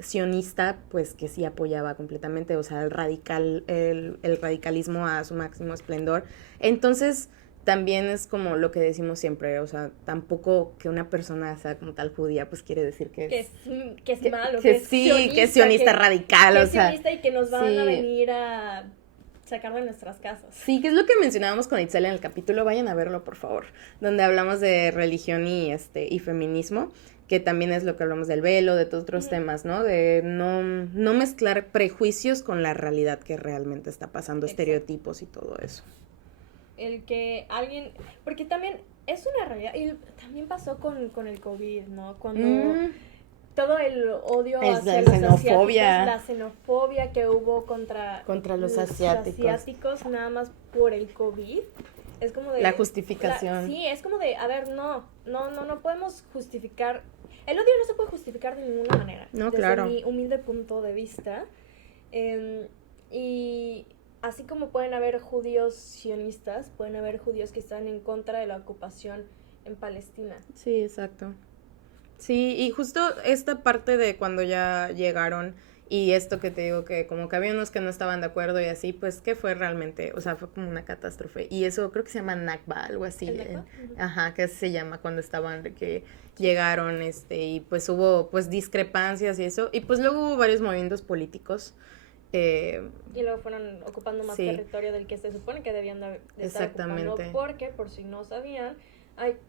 sionista, pues que sí apoyaba completamente, o sea, el radicalismo a su máximo esplendor. Entonces, también es como lo que decimos siempre, o sea, tampoco que una persona sea como tal judía, pues quiere decir que es malo, que es sionista, que es sionista radical, o sea. Que es sionista y que nos van a venir a sacar de nuestras casas. Sí, que es lo que mencionábamos con Itzel en el capítulo, vayan a verlo, por favor, donde hablamos de religión y feminismo, que también es lo que hablamos del velo, de todos otros temas, ¿no? De no mezclar prejuicios con la realidad que realmente está pasando, estereotipos y todo eso. El que alguien, porque también es una realidad, y también pasó con el COVID, ¿no? Cuando todo el odio hacia los asiáticos, la xenofobia que hubo contra los asiáticos nada más por el COVID, es como de... La justificación. Sí, es como de, a ver, no podemos justificar, el odio no se puede justificar de ninguna manera. No, desde claro. mi humilde punto de vista, y así como pueden haber judíos sionistas, pueden haber judíos que están en contra de la ocupación en Palestina. Sí, exacto. Sí, y justo esta parte de cuando ya llegaron y esto que te digo que como que había unos que no estaban de acuerdo y así, pues, ¿qué fue realmente? O sea, fue como una catástrofe. Y eso creo que se llama Nakba, algo así. Ajá, que así se llama cuando estaban, que llegaron, y pues hubo, pues, discrepancias y eso. Y pues luego hubo varios movimientos políticos. Y luego fueron ocupando más territorio del que se supone que debían de estar ocupando. Porque, por si no sabían,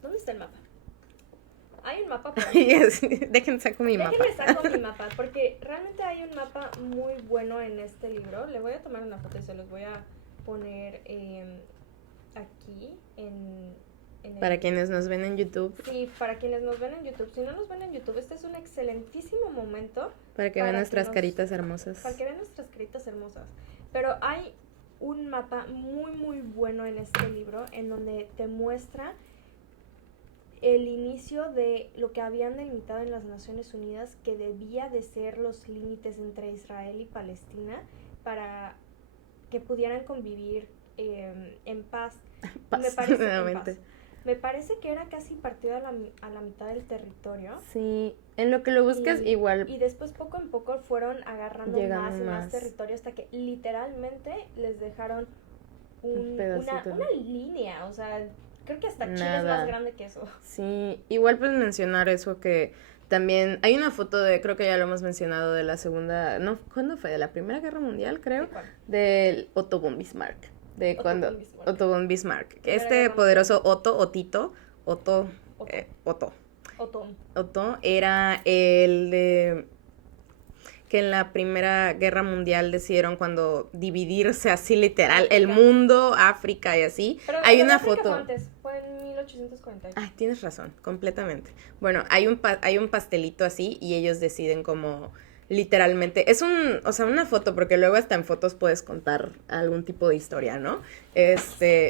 ¿dónde está el mapa? Hay un mapa por aquí. Déjenme saco mi mapa, porque realmente hay un mapa muy bueno en este libro. Le voy a tomar una foto y se los voy a poner aquí para quienes nos ven en YouTube. Sí, para quienes nos ven en YouTube. Si no nos ven en YouTube, este es un excelentísimo momento. Para que vean nuestras caritas hermosas. Para que vean nuestras caritas hermosas. Pero hay un mapa muy, muy bueno en este libro en donde te muestra el inicio de lo que habían delimitado en las Naciones Unidas, que debía de ser los límites entre Israel y Palestina para que pudieran convivir en paz. Me parece que era casi partido a la mitad del territorio. Sí, en lo que lo buscas igual. Y después poco en poco fueron agarrando más y más territorio hasta que literalmente les dejaron una línea, o sea... Creo que hasta Chile es más grande que eso. Sí, igual puedes mencionar eso que también... Hay una foto creo que ya lo hemos mencionado, de la segunda... No, ¿cuándo fue? De la Primera Guerra Mundial, creo. ¿De Otto von Bismarck. Otto von Bismarck. Poderoso Otto era el de... que en la Primera Guerra Mundial decidieron cuando dividirse así literal el mundo, África y así. Pero hay una África foto. Fue antes, fue en 1848. Ay, tienes razón, completamente. Bueno, hay un pastelito así y ellos deciden como literalmente, es una foto, porque luego hasta en fotos puedes contar algún tipo de historia, ¿no?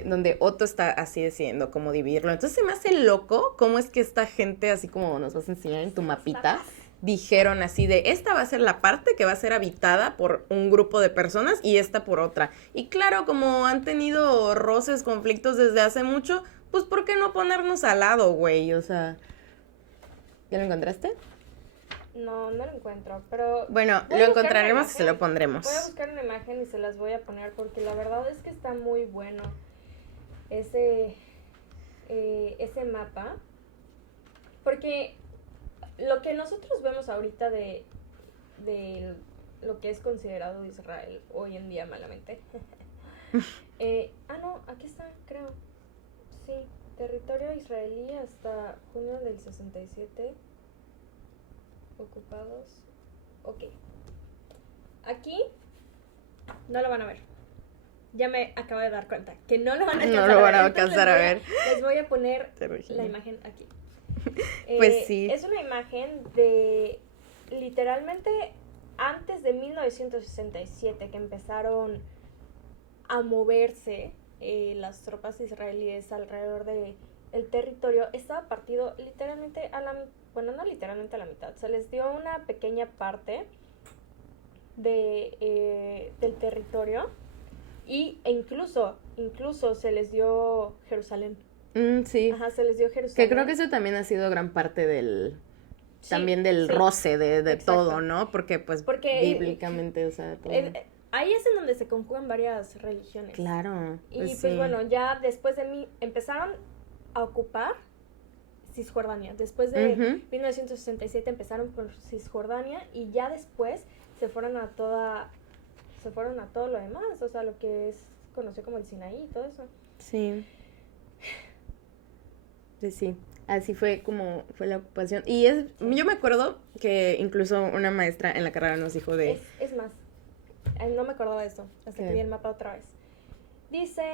Donde Otto está así decidiendo cómo dividirlo. Entonces se me hace loco cómo es que esta gente, así como nos vas a enseñar en tu mapita, dijeron así de, esta va a ser la parte que va a ser habitada por un grupo de personas y esta por otra. Y claro, como han tenido roces, conflictos desde hace mucho, pues ¿por qué no ponernos al lado, güey? O sea, ¿ya lo encontraste? No lo encuentro, pero... Bueno, lo encontraremos y se lo pondremos. Voy a buscar una imagen y se las voy a poner porque la verdad es que está muy bueno ese mapa. Porque lo que nosotros vemos ahorita de lo que es considerado Israel hoy en día malamente. No, aquí está, creo. Sí, territorio israelí hasta junio del 67. Ocupados. Ok. Aquí no lo van a ver. Ya me acabo de dar cuenta que no lo van a alcanzar No lo van a Entonces alcanzar a ver. Les voy a poner Terrible. la imagen aquí. Pues sí. Es una imagen de literalmente antes de 1967 que empezaron a moverse las tropas israelíes alrededor de el territorio. Estaba partido literalmente no literalmente a la mitad. Se les dio una pequeña parte del territorio e incluso se les dio Jerusalén. Sí. Ajá, se les dio Jerusalén. Que creo que eso también ha sido gran parte del roce de todo, ¿no? Porque bíblicamente, o sea, todo. Ahí es en donde se conjugan varias religiones. Claro. Y pues pues sí. bueno, ya después de mí empezaron a ocupar Cisjordania. Después de 1967 empezaron con Cisjordania y ya después se fueron a todo lo demás, o sea, lo que es conocido como el Sinaí y todo eso. Sí. Sí. Así fue como fue la ocupación. Y yo me acuerdo que incluso una maestra en la carrera nos dijo de... Es más, no me acordaba de esto hasta que vi el mapa otra vez. Dice,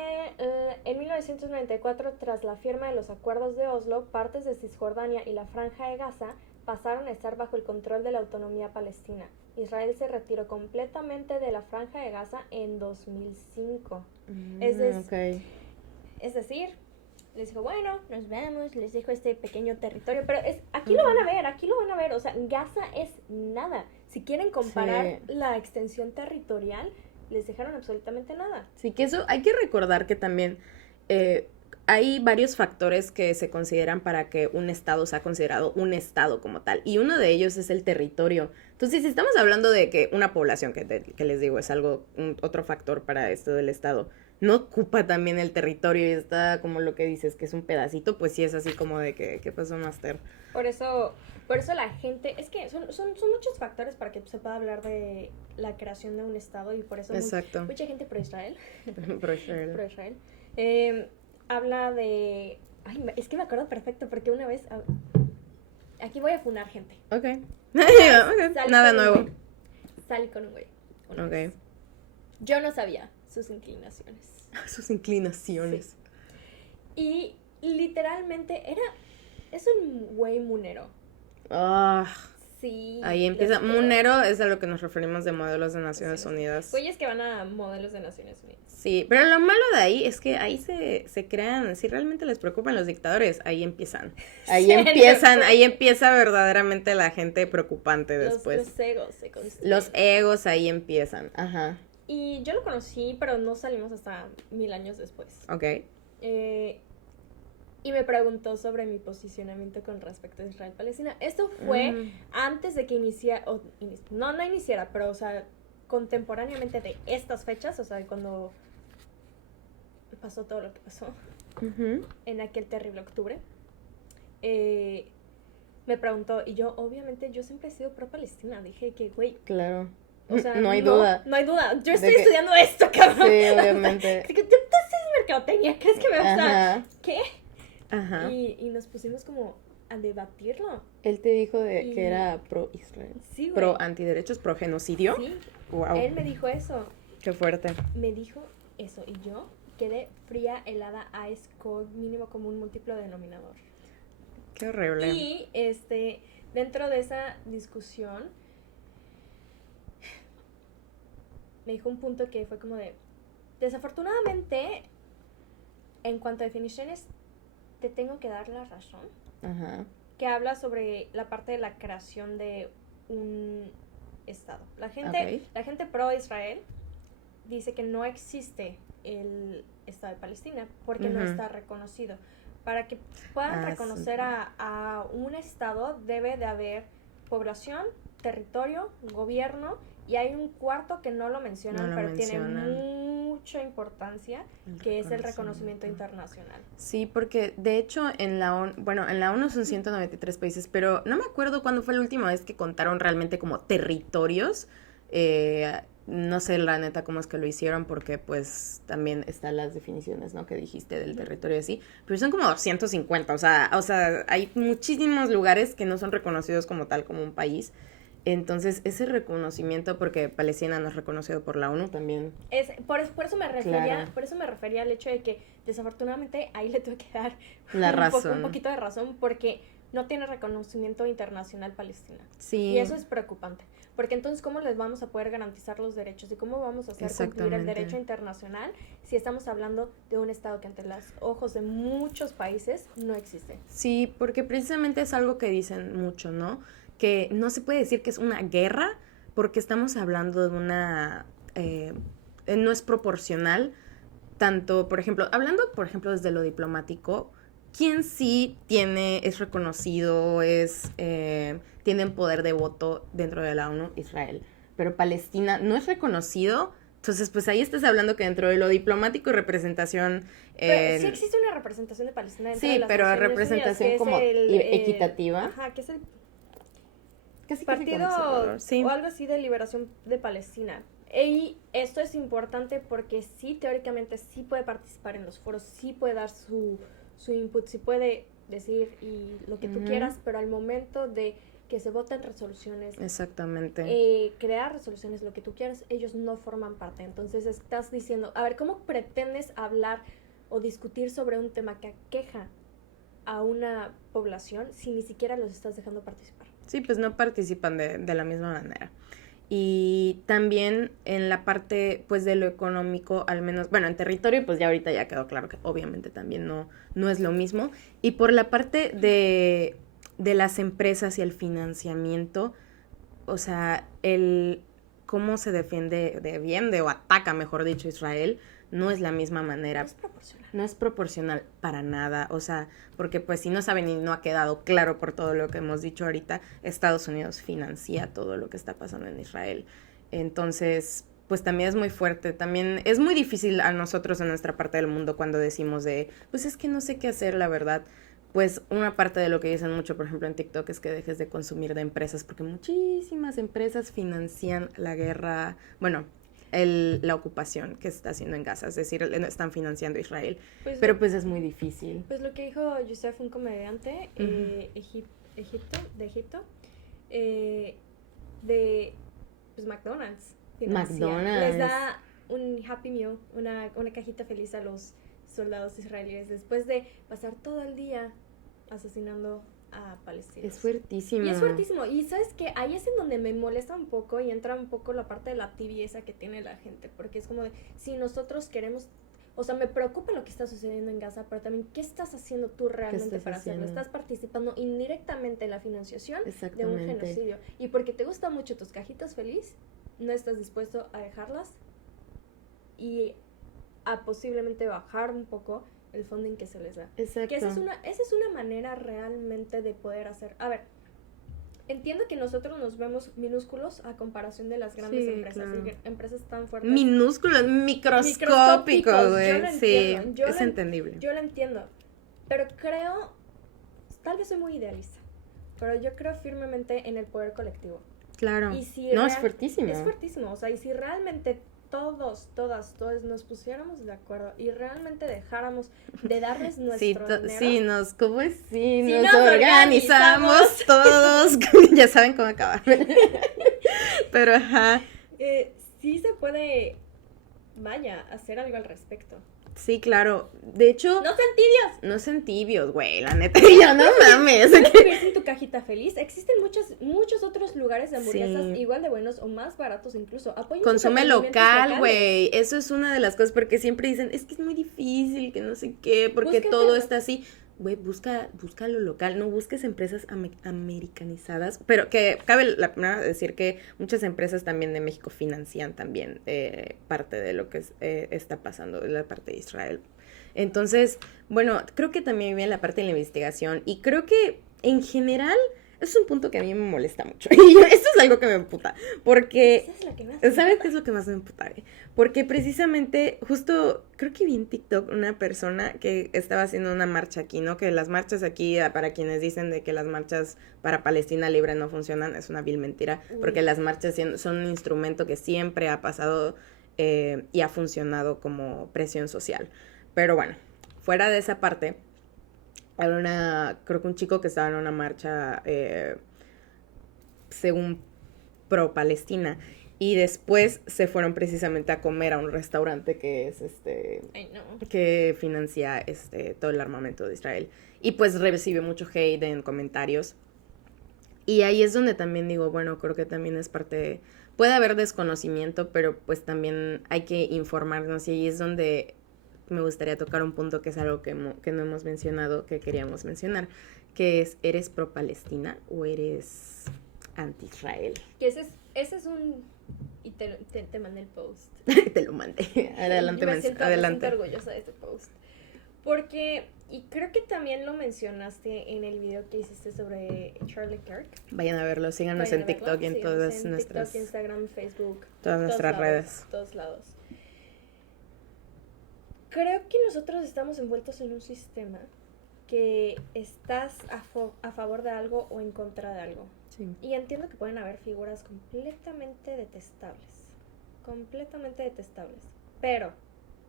en 1994, tras la firma de los acuerdos de Oslo, partes de Cisjordania y la Franja de Gaza pasaron a estar bajo el control de la autonomía palestina. Israel se retiró completamente de la Franja de Gaza en 2005. Es decir, les dijo, bueno, nos vemos, les dejo este pequeño territorio, pero aquí lo van a ver, o sea, Gaza es nada. Si quieren comparar la extensión territorial, les dejaron absolutamente nada. Sí, que eso hay que recordar que también hay varios factores que se consideran para que un estado sea considerado un estado como tal, y uno de ellos es el territorio. Entonces, si estamos hablando de que una población, que les digo, es otro factor para esto del estado, no ocupa también el territorio y está como lo que dices, que es un pedacito, pues sí es así como de que, ¿qué pasó, Master? Por eso la gente, es que son muchos factores para que se pueda hablar de la creación de un estado y por eso mucha gente pro Israel habla de... Ay, es que me acuerdo perfecto porque una vez... Aquí voy a funar gente. Ok. Nada nuevo. Salí con un güey. Ok. Yo no sabía sus inclinaciones. Sus inclinaciones. Sí. Y literalmente es un güey munero. Sí. Ahí empieza. Munero es a lo que nos referimos de modelos de Naciones Unidas. Güeyes que van a modelos de Naciones Unidas. Sí, pero lo malo de ahí es que ahí se crean, si realmente les preocupan los dictadores, ahí empiezan. Ahí empieza verdaderamente la gente preocupante después. Los egos se construyen. Los egos ahí empiezan, ajá. Y yo lo conocí, pero no salimos hasta 1000 años después. Ok. Y me preguntó sobre mi posicionamiento con respecto a Israel-Palestina. Esto fue antes de que iniciara, no iniciara, pero, o sea, contemporáneamente de estas fechas, o sea, cuando pasó todo lo que pasó en aquel terrible octubre. Me preguntó, y yo, obviamente, yo siempre he sido pro-Palestina. Dije que, güey... Claro. O sea, no hay duda. No hay duda. Yo estoy estudiando esto, cabrón. Sí, obviamente. Tú haces mercadotecnia, ¿crees que me gusta? Ajá. ¿Qué? Ajá. Y nos pusimos como a debatirlo. Él te dijo que era pro-Israel. Sí, güey. Pro-antiderechos, pro-genocidio. Sí. Wow. Él me dijo eso. Qué fuerte. Me dijo eso y yo quedé fría, helada, ice cold, mínimo común, múltiplo denominador. Qué horrible. Y dentro de esa discusión me dijo un punto que fue como de, desafortunadamente, en cuanto a definiciones, te tengo que dar la razón. Ajá. Que habla sobre la parte de la creación de un estado. La gente pro Israel dice que no existe el Estado de Palestina porque no está reconocido. Para que puedan reconocer a un estado debe de haber población, territorio, gobierno, y hay un cuarto que no lo mencionan, pero tiene mucha importancia, que es el reconocimiento internacional. Sí, porque de hecho en la ONU son 193 países, pero no me acuerdo cuándo fue la última vez que contaron realmente como territorios. No sé la neta cómo es que lo hicieron, porque pues también están las definiciones, ¿no? Que dijiste del territorio así, pero son como 250, o sea, hay muchísimos lugares que no son reconocidos como tal, como un país. Entonces, ese reconocimiento, porque Palestina no es reconocido por la ONU también. Por eso me refería al hecho de que desafortunadamente ahí le tuve que dar un poquito de razón, porque no tiene reconocimiento internacional Palestina. Sí. Y eso es preocupante, porque entonces ¿cómo les vamos a poder garantizar los derechos y cómo vamos a hacer cumplir el derecho internacional si estamos hablando de un Estado que ante los ojos de muchos países no existe? Sí, porque precisamente es algo que dicen mucho, ¿no? Que no se puede decir que es una guerra porque estamos hablando de una... no es proporcional tanto, por ejemplo, desde lo diplomático, ¿quién sí es reconocido, tiene poder de voto dentro de la ONU? Israel. Pero Palestina no es reconocido. Entonces, pues ahí estás hablando que dentro de lo diplomático y representación... Pero sí existe una representación de Palestina dentro de las pero Naciones representación Unidas, como equitativa. Ajá, que es el casi partido sí. o algo así de liberación de Palestina. Y esto es importante porque sí, teóricamente, sí puede participar en los foros, sí puede dar su input, sí puede decir y lo que tú quieras, pero al momento de que se voten resoluciones, exactamente, crear resoluciones, lo que tú quieras, ellos no forman parte. Entonces estás diciendo, a ver, ¿cómo pretendes hablar o discutir sobre un tema que aqueja a una población si ni siquiera los estás dejando participar? Sí, pues no participan de la misma manera. Y también en la parte, pues, de lo económico, al menos, bueno, en territorio, pues ya ahorita ya quedó claro que obviamente también no es lo mismo. Y por la parte de las empresas y el financiamiento, o sea, cómo se defiende o ataca, mejor dicho, Israel, no es la misma manera. No es proporcional para nada, o sea, porque pues si no saben y no ha quedado claro por todo lo que hemos dicho ahorita, Estados Unidos financia todo lo que está pasando en Israel. Entonces, pues también es muy fuerte, también es muy difícil a nosotros en nuestra parte del mundo cuando decimos pues es que no sé qué hacer, la verdad. Pues una parte de lo que dicen mucho, por ejemplo, en TikTok es que dejes de consumir de empresas, porque muchísimas empresas financian la guerra, bueno, la ocupación que está haciendo en Gaza, es decir, están financiando a Israel, pero pues es muy difícil. Pues lo que dijo Youssef, un comediante de Egipto, de pues McDonald's les da un Happy Meal, una cajita feliz a los soldados israelíes después de pasar todo el día asesinando a palestinos. Es fuertísimo. Y es fuertísimo. Y ¿sabes qué? Ahí es en donde me molesta un poco y entra un poco la parte de la tibieza que tiene la gente, porque es como de, si nosotros queremos, o sea, me preocupa lo que está sucediendo en Gaza, pero también, ¿qué estás haciendo tú realmente para hacerlo? Estás participando indirectamente en la financiación de un genocidio. Y porque te gustan mucho tus cajitas feliz, no estás dispuesto a dejarlas y a posiblemente bajar un poco el funding que se les da. Exacto. Que esa es una manera realmente de poder hacer. A ver, entiendo que nosotros nos vemos minúsculos a comparación de las grandes empresas. Claro. Y empresas tan fuertes. Minúsculos, microscópicos, güey. Sí, es entendible. Yo lo entiendo. Pero creo, tal vez soy muy idealista, pero yo creo firmemente en el poder colectivo. Claro. Y si es fuertísimo. Es fuertísimo. O sea, y si realmente todos nos pusiéramos de acuerdo y realmente dejáramos de darles nuestro dinero. Nos organizamos todos, ya saben cómo acabar. Pero ajá. Sí se puede, hacer algo al respecto. Sí, claro. De hecho... No sean tibios, güey, la neta. Ya no mames. ¿Puedes en tu cajita feliz? Existen muchos otros lugares de hamburguesas igual de buenos o más baratos incluso. Consume local, güey. Eso es una de las cosas, porque siempre dicen, es que es muy difícil, que no sé qué, porque todo está así. Güey, busca lo local, no busques empresas americanizadas, pero que cabe la pena decir que muchas empresas también de México financian también parte de lo que está pasando en la parte de Israel. Entonces, bueno, creo que también viene la parte de la investigación y creo que en general es un punto que a mí me molesta mucho. Y esto es algo que me emputa. Porque, ¿sabes qué es lo que más me emputa? Porque precisamente, justo, creo que vi en TikTok una persona que estaba haciendo una marcha aquí, ¿no? Que las marchas aquí, para quienes dicen de que las marchas para Palestina Libre no funcionan, es una vil mentira. Porque las marchas son un instrumento que siempre ha pasado y ha funcionado como presión social. Pero bueno, fuera de esa parte, creo que un chico que estaba en una marcha, según pro-Palestina, y después se fueron precisamente a comer a un restaurante que es que financia todo el armamento de Israel. Y pues recibió mucho hate en comentarios. Y ahí es donde también digo, bueno, creo que también es parte, puede haber desconocimiento, pero pues también hay que informarnos, y ahí es donde me gustaría tocar un punto que es algo que no hemos mencionado, que queríamos mencionar, que es, ¿eres pro-Palestina o eres anti-Israel? Que ese es un... Y te mandé el post. Te lo mandé. Adelante, me siento adelante. orgullosa de este post. Porque, y creo que también lo mencionaste en el video que hiciste sobre Charlie Kirk. Vayan a verlo, síganos en TikTok y en todas nuestras... TikTok, Instagram, Facebook. Todas nuestras redes. Todos lados. Creo que nosotros estamos envueltos en un sistema que estás a favor de algo o en contra de algo. Sí. Y entiendo que pueden haber figuras completamente detestables. Completamente detestables. Pero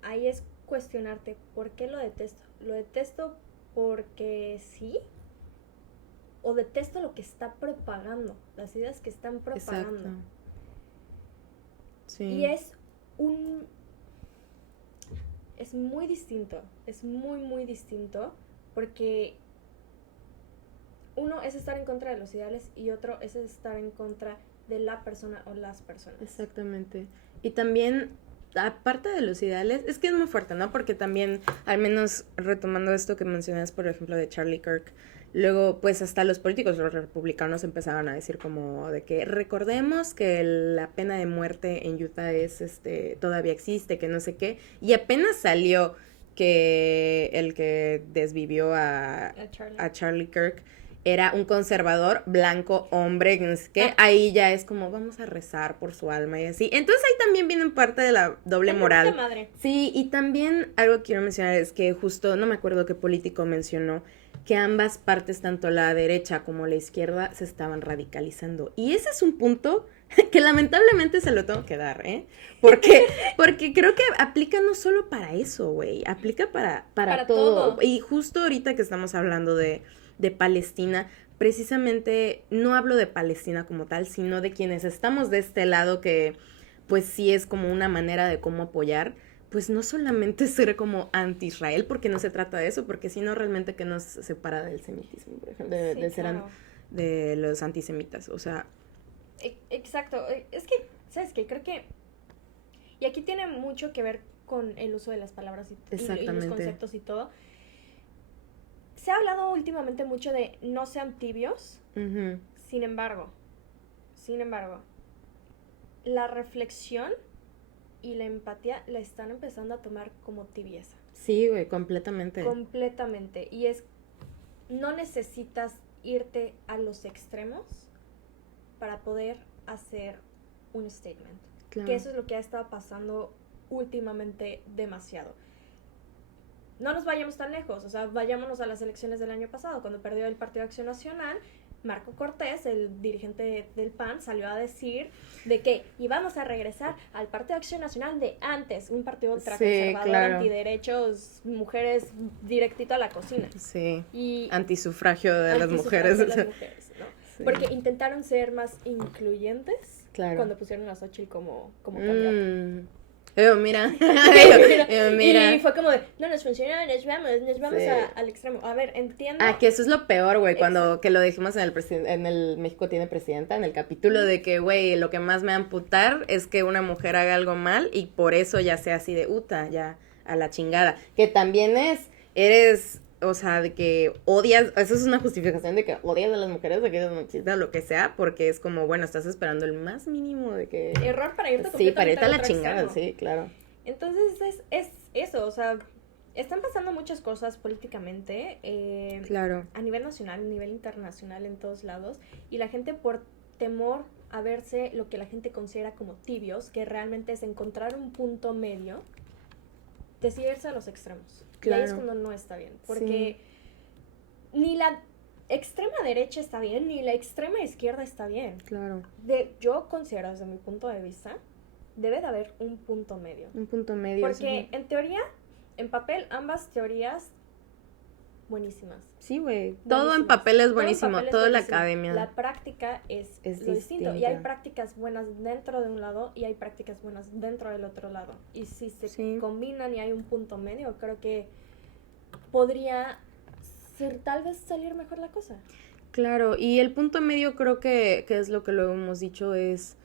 ahí es cuestionarte, ¿por qué lo detesto? ¿Lo detesto porque sí? ¿O detesto lo que está propagando? Las ideas que están propagando. Exacto. Sí. Y es muy distinto. Es muy, muy distinto. Porque uno es estar en contra de los ideales y otro es estar en contra de la persona o las personas. Exactamente. Y también, aparte de los ideales, es que es muy fuerte, ¿no? Porque también, al menos retomando esto que mencionas, por ejemplo, de Charlie Kirk, luego, pues hasta los políticos, los republicanos, empezaban a decir como de que recordemos que la pena de muerte en Utah todavía existe, que no sé qué, y apenas salió que el que desvivió a Charlie Kirk era un conservador blanco, hombre, que ahí ya es como vamos a rezar por su alma y así. Entonces ahí también viene parte de la doble moral. Madre. Sí, y también algo que quiero mencionar es que justo, no me acuerdo qué político mencionó, que ambas partes, tanto la derecha como la izquierda, se estaban radicalizando. Y ese es un punto que lamentablemente se lo tengo que dar, ¿eh? Porque creo que aplica no solo para eso, güey, aplica para todo. Y justo ahorita que estamos hablando de Palestina, precisamente no hablo de Palestina como tal, sino de quienes estamos de este lado, que pues sí es como una manera de cómo apoyar, pues no solamente ser como anti-Israel, porque no se trata de eso, porque si no realmente que nos separa del semitismo, por ejemplo, de ser claro. de los antisemitas, o sea... Exacto, es que, ¿sabes qué? Creo que... Y aquí tiene mucho que ver con el uso de las palabras y los conceptos y todo. Se ha hablado últimamente mucho de no sean tibios, Uh-huh. sin embargo, la reflexión y la empatía la están empezando a tomar como tibieza. Sí, güey, completamente. Completamente. Y no necesitas irte a los extremos para poder hacer un statement. Claro. Que eso es lo que ha estado pasando últimamente demasiado. No nos vayamos tan lejos, o sea, vayámonos a las elecciones del año pasado, cuando perdió el Partido Acción Nacional. Marco Cortés, el dirigente del PAN, salió a decir de que íbamos a regresar al Partido Acción Nacional de antes, un partido ultraconservador, claro. Antiderechos, mujeres, directito a la cocina. Sí, y antisufragio de las mujeres. De las mujeres, ¿no? Sí. Porque intentaron ser más incluyentes, claro, cuando pusieron a Xochitl como candidata. Mira. Y fue como de, no nos funcionó, nos vamos Sí. al extremo. A ver, entiendo. Que eso es lo peor, güey, cuando que lo dijimos en el México tiene presidenta, en el capítulo de que, güey, lo que más me va a amputar es que una mujer haga algo mal y por eso ya sea así de ya a la chingada. Que también eres, o sea, de que odias, eso es una justificación de que odias a las mujeres, de que eres machista o lo que sea, porque es como, bueno, estás esperando el más mínimo de que... Error para irte Sí, para irte a la otro chingada, extremo. sí, claro. Entonces es eso, o sea, están pasando muchas cosas políticamente, Claro. a nivel nacional, a nivel internacional, en todos lados, y la gente por temor a verse lo que la gente considera como tibios, que realmente es encontrar un punto medio, decidirse a los extremos. Y ahí es Claro. cuando no está bien, porque ni la extrema derecha está bien, ni la extrema izquierda está bien. Claro. Yo considero, desde mi punto de vista, debe de haber un punto medio. Un punto medio. Porque en teoría, en papel, ambas teorías buenísimas. Sí, güey. Todo en Buenísimas. papel es Todo en buenísimo. papel es Toda la buenísimo. academia. La práctica es lo distinto. Y distinta. hay prácticas buenas dentro de un lado y hay prácticas buenas dentro del otro lado. Y si se Sí. combinan y hay un punto medio, creo que podría ser, tal vez salir mejor la cosa. Claro, y el punto medio creo que es lo que luego hemos dicho, es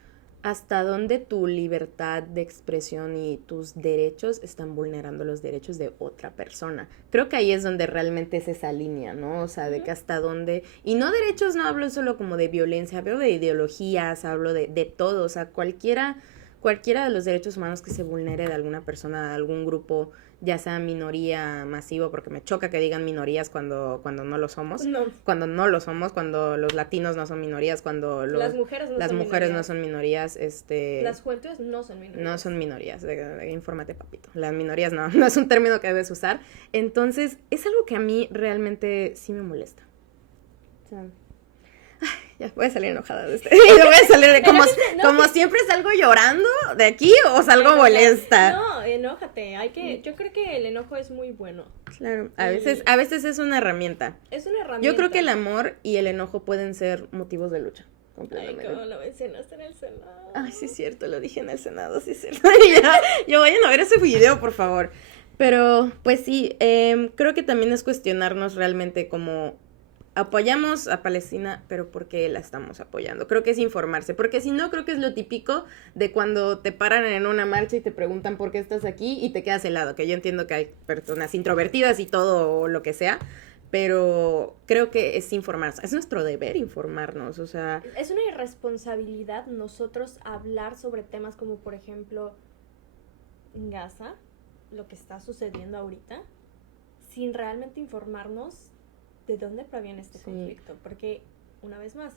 hasta dónde tu libertad de expresión y tus derechos están vulnerando los derechos de otra persona. Creo que ahí es donde realmente es esa línea, ¿no? O sea, de que hasta dónde... Y no derechos, no hablo solo como de violencia, hablo de ideologías, hablo de todo, o sea, cualquiera de los derechos humanos que se vulnere de alguna persona, de algún grupo, ya sea minoría, masivo, porque me choca que digan minorías cuando no lo somos. No. Cuando no lo somos, cuando los latinos no son minorías, cuando Las mujeres no las son mujeres no minorías. son minorías, Las juventudes no son minorías. no son minorías, infórmate, papito. Las minorías no es un término que debes usar. Entonces, es algo que a mí realmente sí me molesta. O sea, ya voy a salir enojada de este. Yo voy a salir de como siempre salgo llorando de aquí o salgo molesta. No, enójate. Yo creo que el enojo es muy bueno. Claro, a veces es una herramienta. Es una herramienta. Yo creo que el amor y el enojo pueden ser motivos de lucha. Ay, Completamente. cómo lo mencionaste en el Senado. Ay, sí es cierto, lo dije en el Senado, sí es cierto. Ya vayan a ver ese video, por favor. Pero, pues sí, creo que también es cuestionarnos realmente como apoyamos a Palestina, pero ¿por qué la estamos apoyando? Creo que es informarse, porque si no, creo que es lo típico de cuando te paran en una marcha y te preguntan por qué estás aquí y te quedas helado, que yo entiendo que hay personas introvertidas y todo o lo que sea, pero creo que es informarnos, es nuestro deber informarnos, o sea... Es una irresponsabilidad nosotros hablar sobre temas como, por ejemplo, en Gaza, lo que está sucediendo ahorita, sin realmente informarnos de dónde proviene este conflicto, porque, una vez más,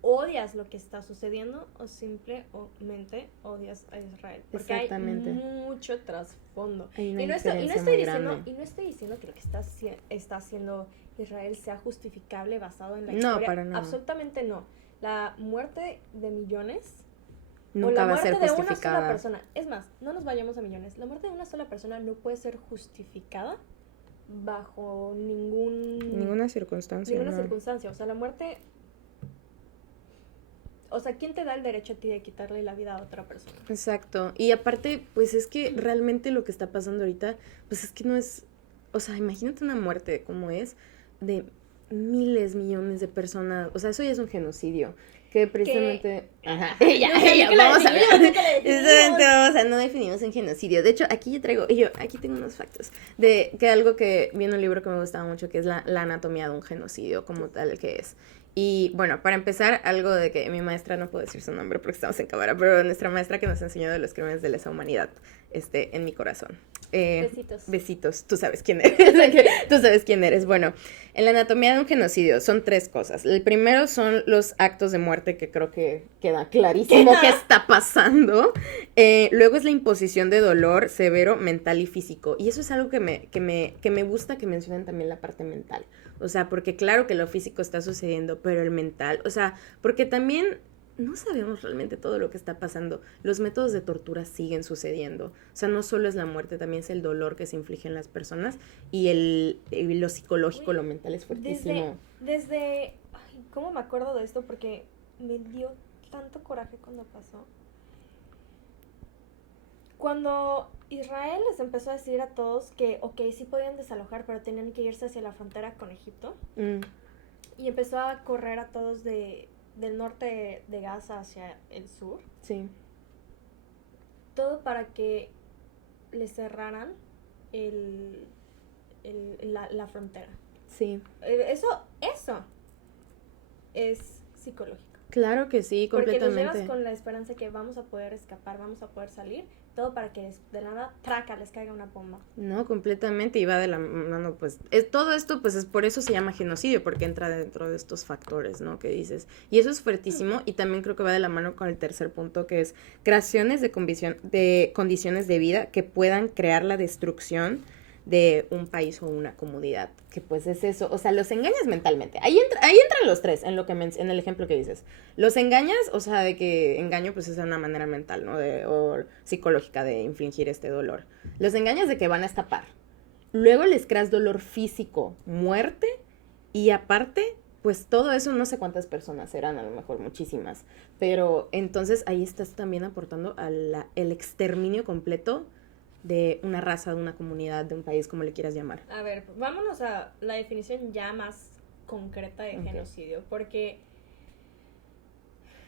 odias lo que está sucediendo o simplemente odias a Israel, porque hay mucho trasfondo. Y no estoy diciendo que lo que está haciendo Israel sea justificable basado en la historia. No, para nada. Absolutamente no. La muerte de millones nunca va a ser de una sola justificada. persona. Es más, no nos vayamos a millones. La muerte de una sola persona no puede ser justificada bajo ninguna circunstancia. O sea, la muerte... O sea, ¿quién te da el derecho a ti de quitarle la vida a otra persona? Exacto. Y aparte, pues es que realmente lo que está pasando ahorita, pues es que no es... O sea, imagínate una muerte como es de miles, millones de personas. O sea, eso ya es un genocidio. Que precisamente... Ajá. Vamos a ver. No definimos un genocidio. De hecho, aquí tengo unos factos. De que algo que vi en un libro que me gustaba mucho, que es la anatomía de un genocidio, como tal que es. Y bueno, para empezar, algo de que mi maestra, no puedo decir su nombre porque estamos en cámara, pero nuestra maestra que nos enseñó de los crímenes de lesa humanidad, en mi corazón. Besitos, tú sabes quién eres. Tú sabes quién eres. Bueno, en la anatomía de un genocidio son 3 cosas. El primero son los actos de muerte, que creo que queda clarísimo qué está pasando. Luego es la imposición de dolor severo, mental y físico. Y eso es algo que me gusta que mencionen también la parte mental. O sea, porque claro que lo físico está sucediendo, pero el mental, o sea, porque también no sabemos realmente todo lo que está pasando. Los métodos de tortura siguen sucediendo. O sea, no solo es la muerte, también es el dolor que se inflige en las personas y lo psicológico, lo mental es fuertísimo. Ay, ¿cómo me acuerdo de esto? Porque me dio tanto coraje cuando pasó. Cuando Israel les empezó a decir a todos que, ok, sí podían desalojar, pero tenían que irse hacia la frontera con Egipto. Y empezó a correr a todos del norte de Gaza hacia el sur. Sí. Todo para que les cerraran la frontera. Sí. Eso es psicológico. Claro que sí, completamente. Porque nos llevas con la esperanza que vamos a poder escapar, vamos a poder salir, todo para que de la nada, traca, les caiga una bomba. No, completamente, y va de la mano, pues, todo esto, pues, es por eso se llama genocidio, porque entra dentro de estos factores, ¿no?, que dices, y eso es fuertísimo, y también creo que va de la mano con el tercer punto, que es creaciones de condiciones de vida que puedan crear la destrucción de un país o una comunidad, que pues es eso, o sea, los engañas mentalmente, ahí entran los tres, en el ejemplo que dices, los engañas, o sea, de que engaño pues es una manera mental, ¿no?, o psicológica de infligir este dolor, los engañas de que van a escapar, luego les creas dolor físico, muerte, y aparte, pues todo eso, no sé cuántas personas serán, a lo mejor muchísimas, pero entonces ahí estás también aportando el exterminio completo de una raza, de una comunidad, de un país, como le quieras llamar. A ver, vámonos a la definición ya más concreta de genocidio, porque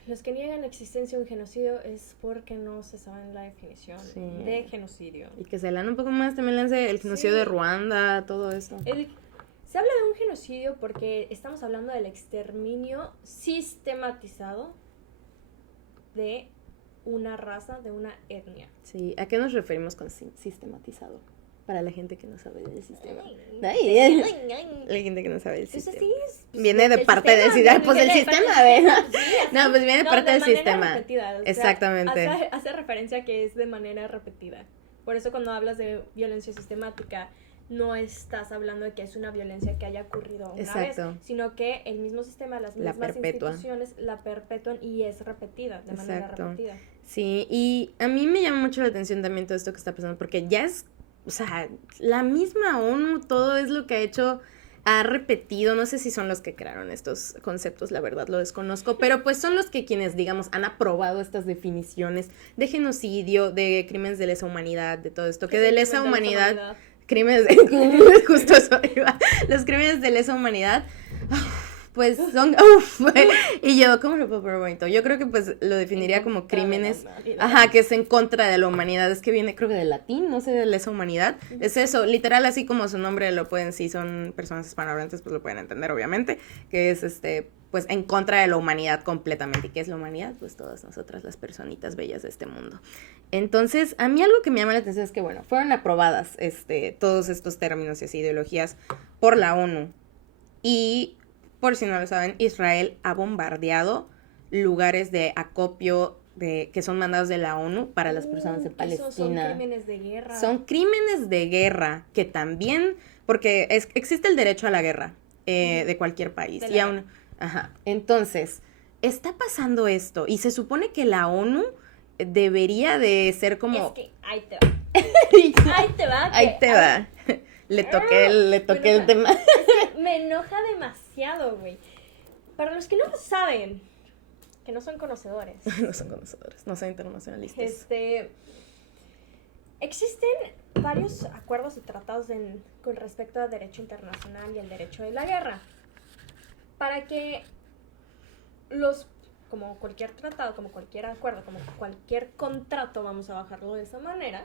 los que niegan la existencia de un genocidio es porque no se saben la definición de genocidio. Y que se lean un poco más, también lance el genocidio de Ruanda, todo eso. Se habla de un genocidio porque estamos hablando del exterminio sistematizado de una raza, de una etnia. Sí, ¿a qué nos referimos con sistematizado? Para la gente que no sabe del sistema. La gente que no sabe del sistema. Así es, pues, viene de parte del sistema. Pues del sistema, ¿verdad? No, pues viene de parte del sistema. Repetida, o sea, exactamente. Hace referencia a que es de manera repetida. Por eso cuando hablas de violencia sistemática, no estás hablando de que es una violencia que haya ocurrido una vez, sino que el mismo sistema, las mismas instituciones la perpetúan y es repetida, de manera repetida. Sí, y a mí me llama mucho la atención también todo esto que está pasando, porque ya es, o sea, la misma ONU, todo es lo que ha repetido, no sé si son los que crearon estos conceptos, la verdad lo desconozco, pero pues son los que quienes, digamos, han aprobado estas definiciones de genocidio, de crímenes de lesa humanidad, de todo esto, que de lesa humanidad... Crímenes de... Justo eso iba. Los crímenes de lesa humanidad, pues son... y yo, ¿cómo lo puedo poner bonito? Yo creo que pues lo definiría como crímenes... que es en contra de la humanidad. Es que viene, creo que del latín, no sé, de lesa humanidad. Es eso, literal, así como su nombre lo pueden... Si son personas hispanohablantes, pues lo pueden entender, obviamente. Que es pues en contra de la humanidad completamente. ¿Y qué es la humanidad? Pues todas nosotras, las personitas bellas de este mundo. Entonces, a mí algo que me llama la atención es que, bueno, fueron aprobadas todos estos términos y así, ideologías por la ONU. Y, por si no lo saben, Israel ha bombardeado lugares de acopio que son mandados de la ONU para las personas de Palestina. Son crímenes de guerra. Son crímenes de guerra que también, porque existe el derecho a la guerra de cualquier país. Y aún... Entonces, está pasando esto y se supone que la ONU debería de ser como... Es que ahí te va. Ahí te va. Le toqué el tema. Es que me enoja demasiado, güey. Para los que no lo saben, que no son conocedores. No son internacionalistas. Existen varios acuerdos y tratados con respecto al derecho internacional y al derecho de la guerra. Para que como cualquier tratado, como cualquier acuerdo, como cualquier contrato, vamos a bajarlo de esa manera,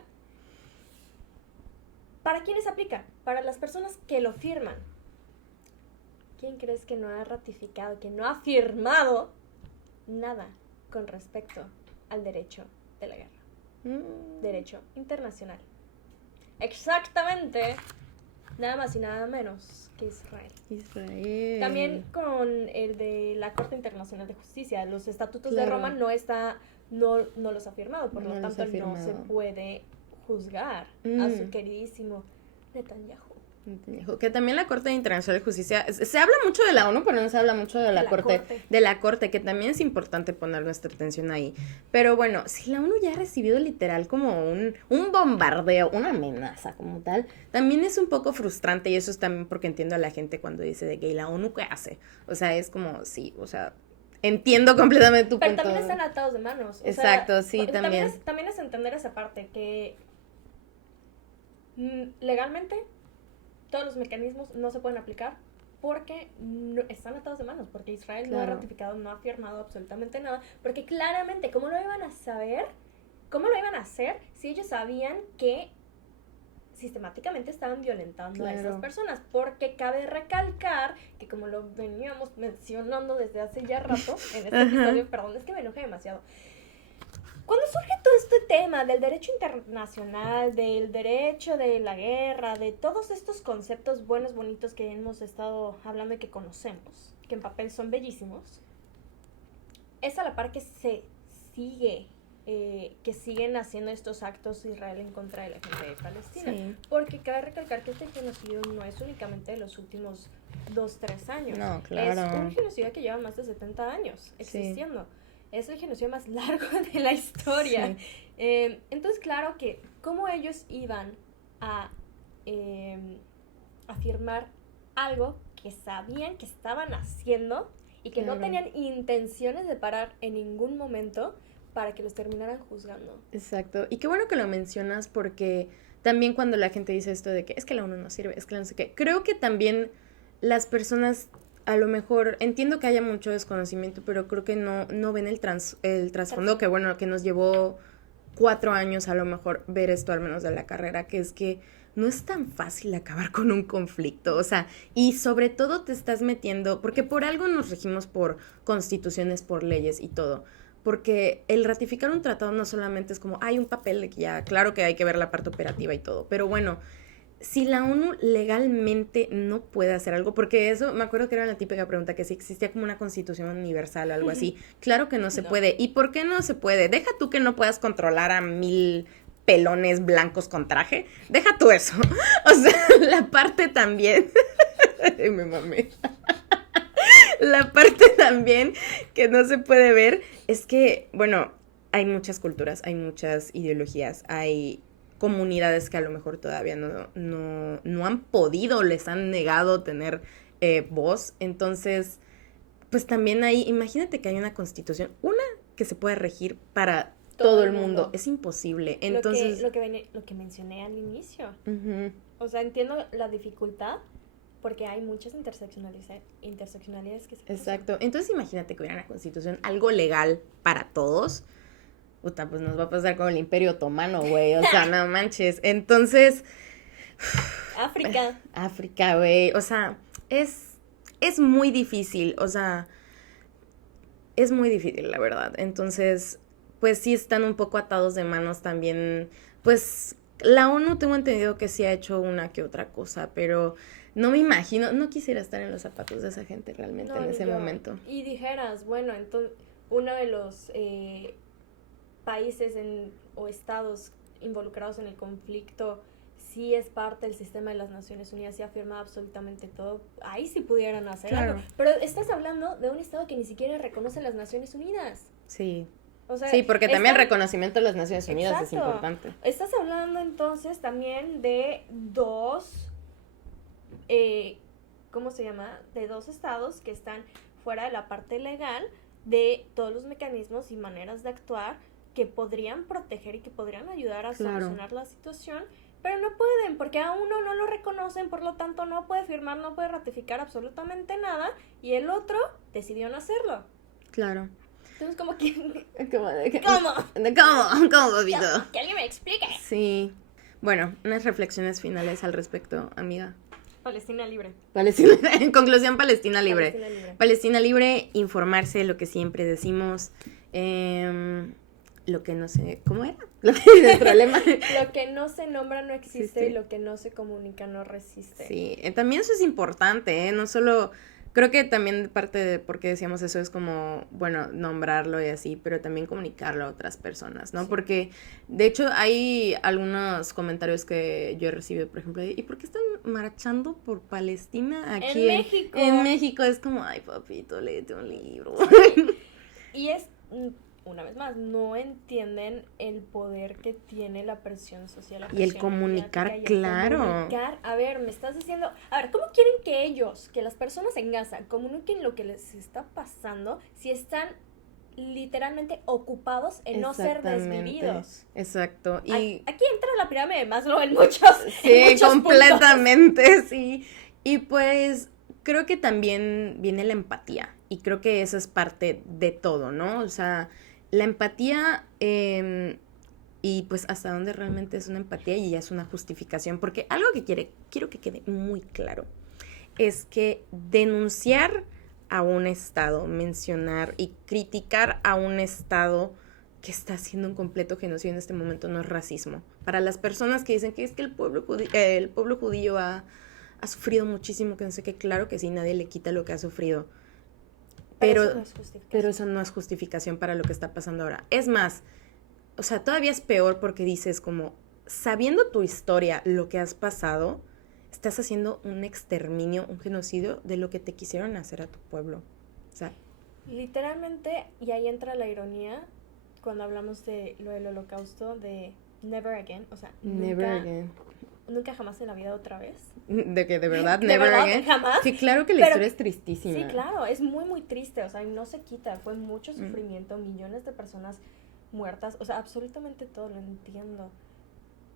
¿para quiénes aplica? Para las personas que lo firman. ¿Quién crees que no ha ratificado, que no ha firmado nada con respecto al derecho de la guerra? Derecho internacional. Exactamente, nada más y nada menos que Israel. También con el de la Corte Internacional de Justicia, los estatutos de Roma no los ha firmado, por lo tanto no se puede juzgar a su queridísimo Netanyahu. Que también la Corte Internacional de Justicia, se habla mucho de la ONU, pero no se habla mucho de la Corte, que también es importante poner nuestra atención ahí. Pero bueno, si la ONU ya ha recibido literal como un bombardeo, una amenaza como tal, también es un poco frustrante, y eso es también porque entiendo a la gente cuando dice de que la ONU ¿qué hace? O sea, es como, sí, o sea, entiendo completamente tu punto. Pero también están atados de manos. Exacto, sí, también. También es entender esa parte, que legalmente todos los mecanismos no se pueden aplicar porque están atados de manos, porque Israel no ha ratificado, no ha firmado absolutamente nada, porque claramente, ¿cómo lo iban a saber? ¿Cómo lo iban a hacer si ellos sabían que sistemáticamente estaban violentando a esas personas? Porque cabe recalcar que, como lo veníamos mencionando desde hace ya rato en este episodio, perdón, es que me enojé demasiado, cuando surge todo este tema del derecho internacional, del derecho de la guerra, de todos estos conceptos buenos, bonitos que hemos estado hablando y que conocemos, que en papel son bellísimos, es a la par que se sigue, que siguen haciendo estos actos Israel en contra de la gente de Palestina. Sí. Porque cabe recalcar que este genocidio no es únicamente de los últimos 2-3 años. No, claro. Es un genocidio que lleva más de 70 años existiendo. Es el genocidio más largo de la historia. Sí. Entonces, claro que cómo ellos iban a afirmar algo que sabían que estaban haciendo y que no Claro. tenían intenciones de parar en ningún momento para que los terminaran juzgando. Exacto. Y qué bueno que lo mencionas porque también cuando la gente dice esto de que es que la ONU no sirve, es que la no sé qué, creo que también las personas a lo mejor, entiendo que haya mucho desconocimiento, pero creo que no ven el trasfondo que bueno, que nos llevó 4 años a lo mejor ver esto al menos de la carrera, que es que no es tan fácil acabar con un conflicto, o sea, y sobre todo te estás metiendo, porque por algo nos regimos por constituciones, por leyes y todo, porque el ratificar un tratado no solamente es como, hay un papel de que ya, claro que hay que ver la parte operativa y todo, pero bueno, si la ONU legalmente no puede hacer algo, porque eso, me acuerdo que era la típica pregunta, que si existía como una constitución universal o algo así, claro que no se puede, ¿y por qué no se puede? Deja tú que no puedas controlar a 1000 pelones blancos con traje, deja tú eso, o sea, la parte también, me mamé, la parte también que no se puede ver es que, bueno, hay muchas culturas, hay muchas ideologías, hay comunidades que a lo mejor todavía no han podido, les han negado tener voz, entonces, pues también hay, imagínate que hay una constitución, una que se puede regir para todo el mundo, es imposible, entonces... Lo que mencioné al inicio, Uh-huh. o sea, entiendo la dificultad, porque hay muchas interseccionalidades que se cruzan. Exacto, entonces imagínate que hubiera una constitución, algo legal para todos, puta, pues nos va a pasar con el Imperio Otomano, güey, o sea, no manches, entonces... África, güey, o sea, es muy difícil, o sea, es muy difícil, la verdad, entonces, pues sí están un poco atados de manos también, pues la ONU tengo entendido que sí ha hecho una que otra cosa, pero no me imagino, no quisiera estar en los zapatos de esa gente realmente No, en ni ese yo. momento. Y dijeras, bueno, entonces, uno de los países o estados involucrados en el conflicto sí es parte del sistema de las Naciones Unidas y ha firmado absolutamente todo, ahí sí pudieran hacer Claro. algo. Pero estás hablando de un estado que ni siquiera reconoce las Naciones Unidas. Sí. O sea, Sí, porque también el están- reconocimiento de las Naciones Unidas es Exacto. importante. Estás hablando entonces también de dos, ¿cómo se llama? De dos estados que están fuera de la parte legal de todos los mecanismos y maneras de actuar que podrían proteger y que podrían ayudar a Claro. solucionar la situación, pero no pueden porque a uno no lo reconocen, por lo tanto no puede firmar, no puede ratificar absolutamente nada y el otro decidió no hacerlo. Claro. Entonces como que, ¿Cómo? ¿cómo? Bobito? Que alguien me explique. Sí. Bueno, unas reflexiones finales al respecto, amiga. Palestina libre. Palestina, en conclusión, Palestina libre. Palestina libre. Palestina libre, informarse, lo que siempre decimos. Lo que no sé, ¿cómo era? Lo que es el problema. Lo que no se nombra no existe Existe. y lo que no se comunica no resiste. Sí, también eso es importante, no solo, creo que también parte de por qué decíamos eso es como, bueno, nombrarlo y así, pero también comunicarlo a otras personas, ¿no? Sí. Porque, de hecho, hay algunos comentarios que yo he recibido, por ejemplo, ¿y por qué están marchando por Palestina aquí En México. En México es como, ay, papito, léete un libro. Y es, una vez más, no entienden el poder que tiene la presión social. La Y el presión comunicar, mediática y el claro. comunicar. A ver, me estás diciendo, a ver, ¿cómo quieren que ellos, que las personas en Gaza, comuniquen lo que les está pasando si están literalmente ocupados en no ser Exactamente, desvividos? Exacto. Y Aquí entra la pirámide de Maslow en muchos sí, en muchos completamente, sí. Y pues creo que también viene la empatía. Y creo que eso es parte de todo, ¿no? O sea, la empatía y pues hasta dónde realmente es una empatía y ya es una justificación. Porque algo que quiero que quede muy claro es que denunciar a un estado, mencionar y criticar a un estado que está haciendo un completo genocidio en este momento no es racismo. Para las personas que dicen que es que el pueblo judío ha sufrido muchísimo, que no sé qué, claro que sí, nadie le quita lo que ha sufrido. Pero eso no es justificación para lo que está pasando ahora. Es más, o sea, todavía es peor porque dices como, sabiendo tu historia, lo que has pasado, estás haciendo un exterminio, un genocidio de lo que te quisieron hacer a tu pueblo. O sea, literalmente, y ahí entra la ironía cuando hablamos de lo del holocausto, de never again, o sea, nunca jamás en la vida otra vez. De que de verdad, ¿De never verdad, again. jamás? Sí, claro que la Pero historia es tristísima. Sí, claro, es muy, muy triste, o sea, y no se quita, fue mucho sufrimiento, millones de personas muertas, o sea, absolutamente todo, lo entiendo.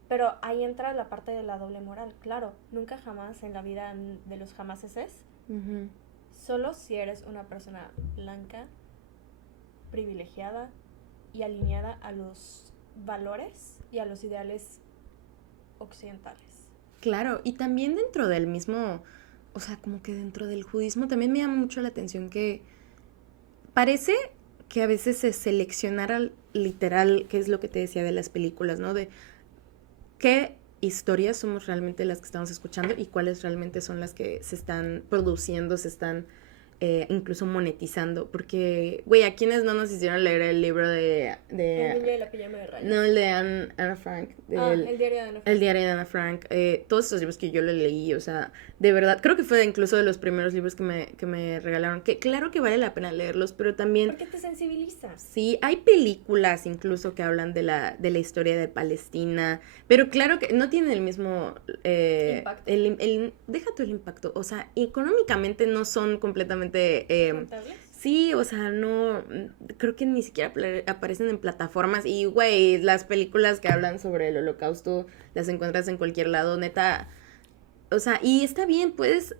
Pero ahí entra la parte de la doble moral, claro, nunca jamás en la vida de los jamases Uh-huh. solo si eres una persona blanca, privilegiada y alineada a los valores y a los ideales occidentales. Claro, y también dentro del mismo, o sea, como que dentro del judismo también me llama mucho la atención que parece que a veces se seleccionara literal, que es lo que te decía de las películas, ¿no? De qué historias somos realmente las que estamos escuchando y cuáles realmente son las que se están produciendo, se están incluso monetizando. Porque, güey, ¿a quiénes no nos hicieron leer el libro de El niño de la pijama de rayas. No, el de Anna Frank. El diario de Anna Frank. El diario de Anna Frank. Todos esos libros que yo le leí, o sea, de verdad, creo que fue incluso de los primeros libros que me regalaron. Que claro que vale la pena leerlos, pero también... Porque te sensibilizas. Sí, hay películas incluso que hablan de la historia de Palestina, pero claro que no tienen el mismo... Impacto. Deja tú el impacto, o sea, económicamente no son completamente... ¿Rentables? Sí, o sea, no, creo que ni siquiera aparecen en plataformas y, güey, las películas que hablan sobre el holocausto las encuentras en cualquier lado, neta, o sea, y está bien, puedes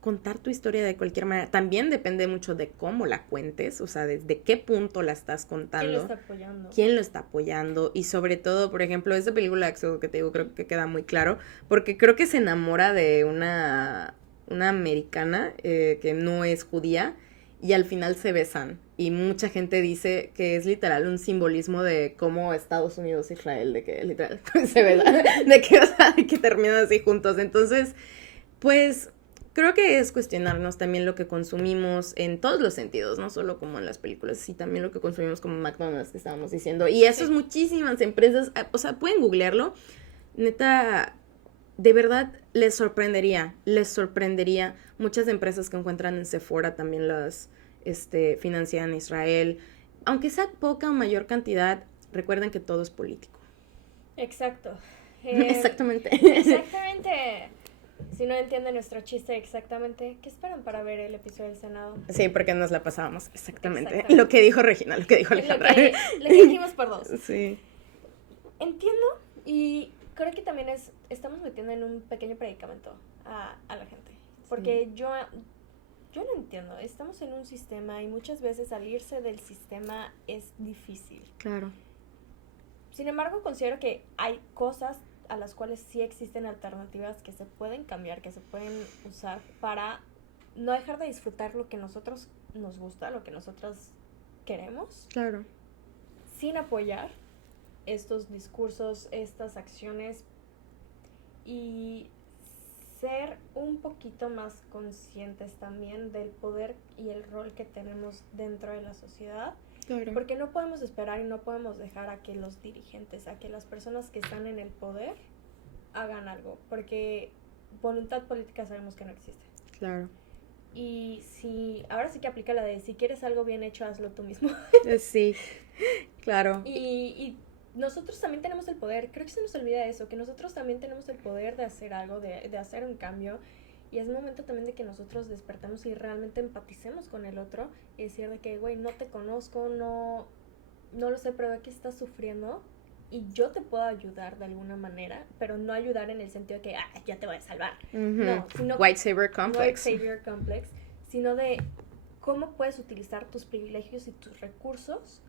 contar tu historia de cualquier manera, también depende mucho de cómo la cuentes, o sea, desde qué punto la estás contando. ¿Quién lo está apoyando? ¿Quién lo está apoyando? Y sobre todo, por ejemplo, esta película Éxodo que te digo, creo que queda muy claro, porque creo que se enamora de una americana que no es judía, y al final se besan. Y mucha gente dice que es literal un simbolismo de cómo Estados Unidos e Israel, de que literal se besan, de que terminan así juntos. Entonces, pues, creo que es cuestionarnos también lo que consumimos en todos los sentidos, no solo como en las películas, sino también lo que consumimos como McDonald's, que estábamos diciendo. Y eso es muchísimas empresas, o sea, pueden googlearlo, neta... De verdad, les sorprendería muchas empresas que encuentran en Sephora también las financian Israel. Aunque sea poca o mayor cantidad, recuerden que todo es político. Exacto. Exactamente. Exactamente. Si no entienden nuestro chiste exactamente, ¿qué esperan para ver el episodio del Senado? Sí, porque nos la pasábamos exactamente. Lo que dijo Regina, lo que dijo Alejandra. Lo que dijimos por dos. Sí. Entiendo y creo que también estamos metiendo en un pequeño predicamento a la gente. Porque yo no entiendo. Estamos en un sistema y muchas veces salirse del sistema es difícil. Claro. Sin embargo, considero que hay cosas a las cuales sí existen alternativas que se pueden cambiar, que se pueden usar para no dejar de disfrutar lo que nosotros nos gusta, lo que nosotros queremos. Claro. Sin apoyar estos discursos, estas acciones y ser un poquito más conscientes también del poder y el rol que tenemos dentro de la sociedad. Claro. Porque no podemos esperar y no podemos dejar a que los dirigentes, a que las personas que están en el poder hagan algo, porque voluntad política sabemos que no existe. Claro. Y ahora sí que aplica la de si quieres algo bien hecho, hazlo tú mismo. Sí, claro. Y nosotros también tenemos el poder, creo que se nos olvida eso, que nosotros también tenemos el poder de hacer algo, de hacer un cambio, y es momento también de que nosotros despertemos y realmente empaticemos con el otro, y decir de que, güey, no te conozco, no lo sé, pero veo que estás sufriendo, y yo te puedo ayudar de alguna manera, pero no ayudar en el sentido de que, ya te voy a salvar. Uh-huh. No, sino White Savior Complex. White Savior Complex, sino de cómo puedes utilizar tus privilegios y tus recursos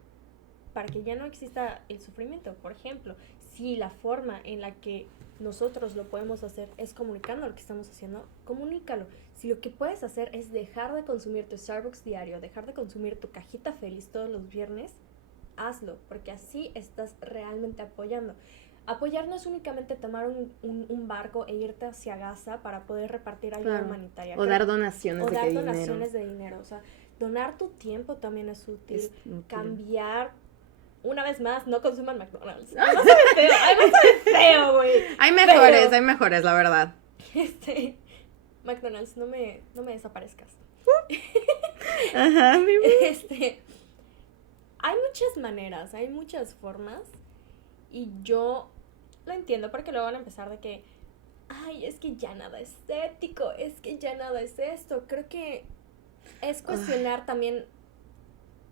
para que ya no exista el sufrimiento. Por ejemplo, si la forma en la que nosotros lo podemos hacer es comunicando lo que estamos haciendo, comunícalo. Si lo que puedes hacer es dejar de consumir tu Starbucks diario, dejar de consumir tu cajita feliz todos los viernes, hazlo, porque así estás realmente apoyando. Apoyar no es únicamente tomar un barco e irte hacia Gaza para poder repartir ayuda humanitaria. O dar donaciones de dinero. O sea, donar tu tiempo también es útil. Es útil. Cambiar. Una vez más, no consuman McDonald's. Además sabe feo, güey. Hay mejores, la verdad. McDonald's, no me desaparezcas. Ajá, mi Hay muchas maneras, hay muchas formas. Y yo lo entiendo porque luego van a empezar de que, ay, es que ya nada es ético, es que ya nada es esto. Creo que es cuestionar también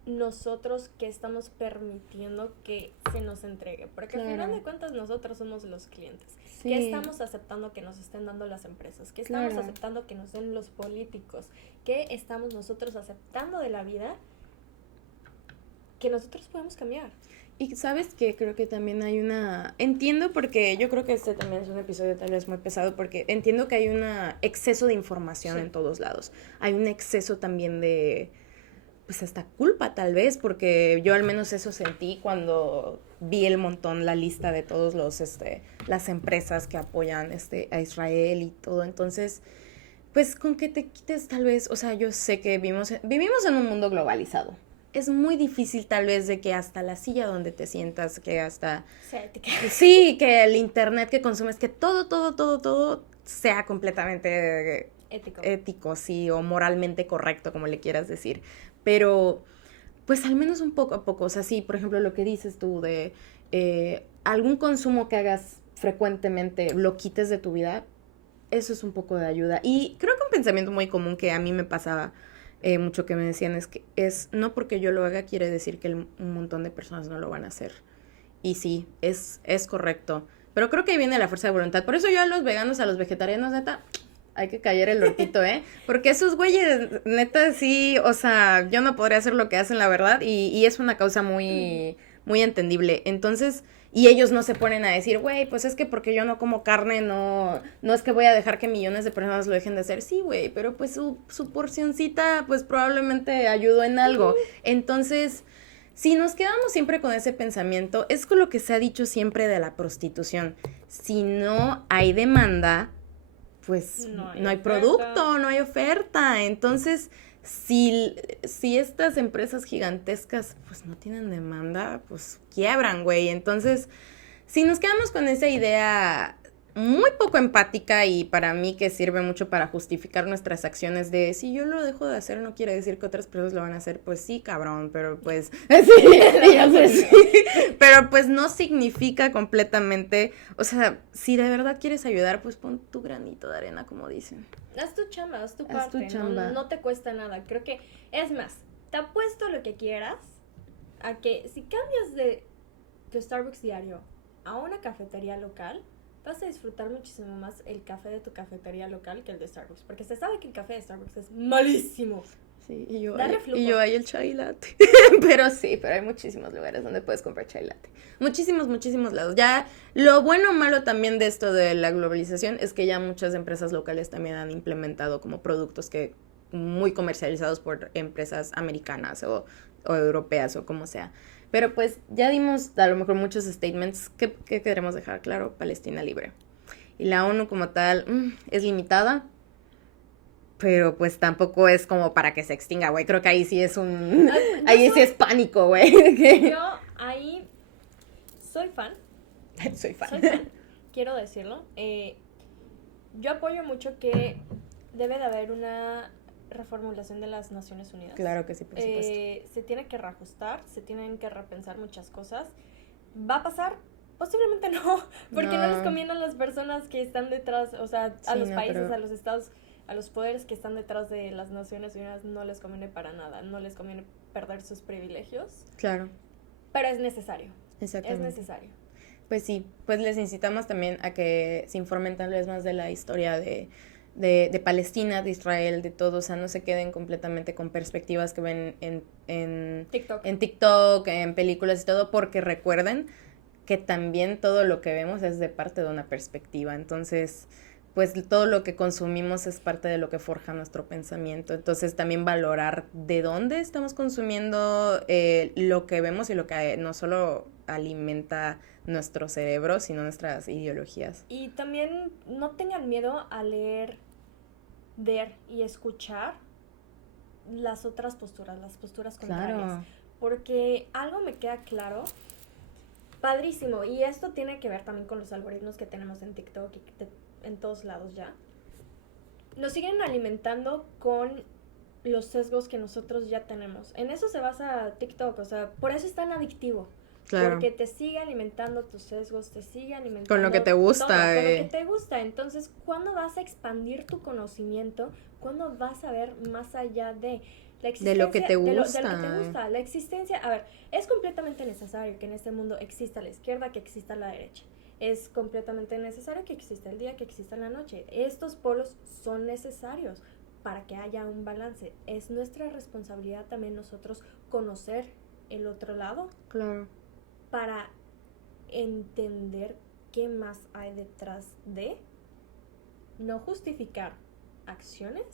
nosotros que estamos permitiendo que se nos entregue. Porque al final de cuentas nosotros somos los clientes. Sí. ¿Qué estamos aceptando que nos estén dando las empresas? ¿Qué estamos aceptando que nos den los políticos? ¿Qué estamos nosotros aceptando de la vida que nosotros podemos cambiar? Y ¿sabes qué? Creo que también hay entiendo porque yo creo que este también es un episodio tal vez muy pesado porque entiendo que hay un exceso de información en todos lados. Hay un exceso también de, pues hasta culpa tal vez, porque yo al menos eso sentí cuando vi la lista de todos las empresas que apoyan a Israel y todo. Entonces, pues con que te quites tal vez, o sea, yo sé que vivimos en un mundo globalizado. Es muy difícil tal vez de que hasta la silla donde te sientas, que hasta... Sí, que el internet que consumes, que todo sea completamente ético, sí, o moralmente correcto, como le quieras decir. Pero, pues al menos un poco a poco, o sea, sí, por ejemplo, lo que dices tú de algún consumo que hagas frecuentemente, lo quites de tu vida, eso es un poco de ayuda. Y creo que un pensamiento muy común que a mí me pasaba mucho que me decían es que no porque yo lo haga quiere decir que un montón de personas no lo van a hacer. Y sí, es correcto. Pero creo que ahí viene la fuerza de voluntad. Por eso yo a los veganos, a los vegetarianos, neta, hay que callar el hortito, ¿eh? Porque esos güeyes, neta, sí, o sea, yo no podría hacer lo que hacen, la verdad, y es una causa muy, muy entendible. Entonces, y ellos no se ponen a decir, güey, pues es que porque yo no como carne, no es que voy a dejar que millones de personas lo dejen de hacer. Sí, güey, pero pues su porcioncita, pues probablemente ayudó en algo. Entonces, si nos quedamos siempre con ese pensamiento, es con lo que se ha dicho siempre de la prostitución. Si no hay demanda, pues no hay producto, no hay oferta. Entonces, si estas empresas gigantescas pues no tienen demanda, pues quiebran, güey. Entonces, si nos quedamos con esa idea muy poco empática y para mí que sirve mucho para justificar nuestras acciones de si yo lo dejo de hacer no quiere decir que otras personas lo van a hacer, pues sí, cabrón, pero pues sí, pero pues no significa completamente, o sea, si de verdad quieres ayudar, pues pon tu granito de arena, como dicen. Haz tu chamba, haz tu parte, no te cuesta nada. Creo que, es más, te apuesto lo que quieras a que si cambias de tu Starbucks diario a una cafetería local, vas a disfrutar muchísimo más el café de tu cafetería local que el de Starbucks, porque se sabe que el café de Starbucks es malísimo. Sí, y yo hay el chai latte. Pero hay muchísimos lugares donde puedes comprar chai latte. Muchísimos lados. Ya, lo bueno o malo también de esto de la globalización es que ya muchas empresas locales también han implementado como productos que muy comercializados por empresas americanas o europeas o como sea. Pero pues ya dimos a lo mejor muchos statements. ¿Qué queremos dejar claro? Palestina libre. Y la ONU como tal es limitada, pero pues tampoco es como para que se extinga, güey. Creo que ahí sí es sí es pánico, güey. Yo ahí soy fan. Soy fan. Quiero decirlo. Yo apoyo mucho que debe de haber una reformulación de las Naciones Unidas. Claro que sí, por supuesto. Se tiene que reajustar, se tienen que repensar muchas cosas. ¿Va a pasar? Posiblemente no, porque no les conviene a las personas que están detrás, o sea, a los países, a los estados, a los poderes que están detrás de las Naciones Unidas no les conviene para nada, no les conviene perder sus privilegios. Claro. Pero es necesario. Exactamente. Es necesario. Pues sí, pues les incitamos también a que se informen tal vez más de la historia de Palestina, de Israel, de todo, o sea, no se queden completamente con perspectivas que ven en TikTok, en películas y todo, porque recuerden que también todo lo que vemos es de parte de una perspectiva, entonces, pues todo lo que consumimos es parte de lo que forja nuestro pensamiento. Entonces también valorar de dónde estamos consumiendo lo que vemos y lo que no solo alimenta nuestro cerebro, sino nuestras ideologías. Y también no tengan miedo a leer, ver y escuchar las otras posturas, las posturas contrarias. Claro. Porque algo me queda claro, padrísimo, y esto tiene que ver también con los algoritmos que tenemos en TikTok y en todos lados ya. Nos siguen alimentando con los sesgos que nosotros ya tenemos. En eso se basa TikTok, o sea, por eso es tan adictivo. Claro. Porque te sigue alimentando tus sesgos, te sigue alimentando Con lo que te gusta. todo, con lo que te gusta. Entonces, ¿cuándo vas a expandir tu conocimiento? ¿Cuándo vas a ver más allá de la existencia? De lo que te gusta. De lo que te gusta. La existencia, a ver, es completamente necesario que en este mundo exista la izquierda, que exista la derecha. Es completamente necesario que exista el día, que exista la noche. Estos polos son necesarios para que haya un balance. Es nuestra responsabilidad también nosotros conocer el otro lado. Claro. Para entender qué más hay detrás de, no justificar acciones,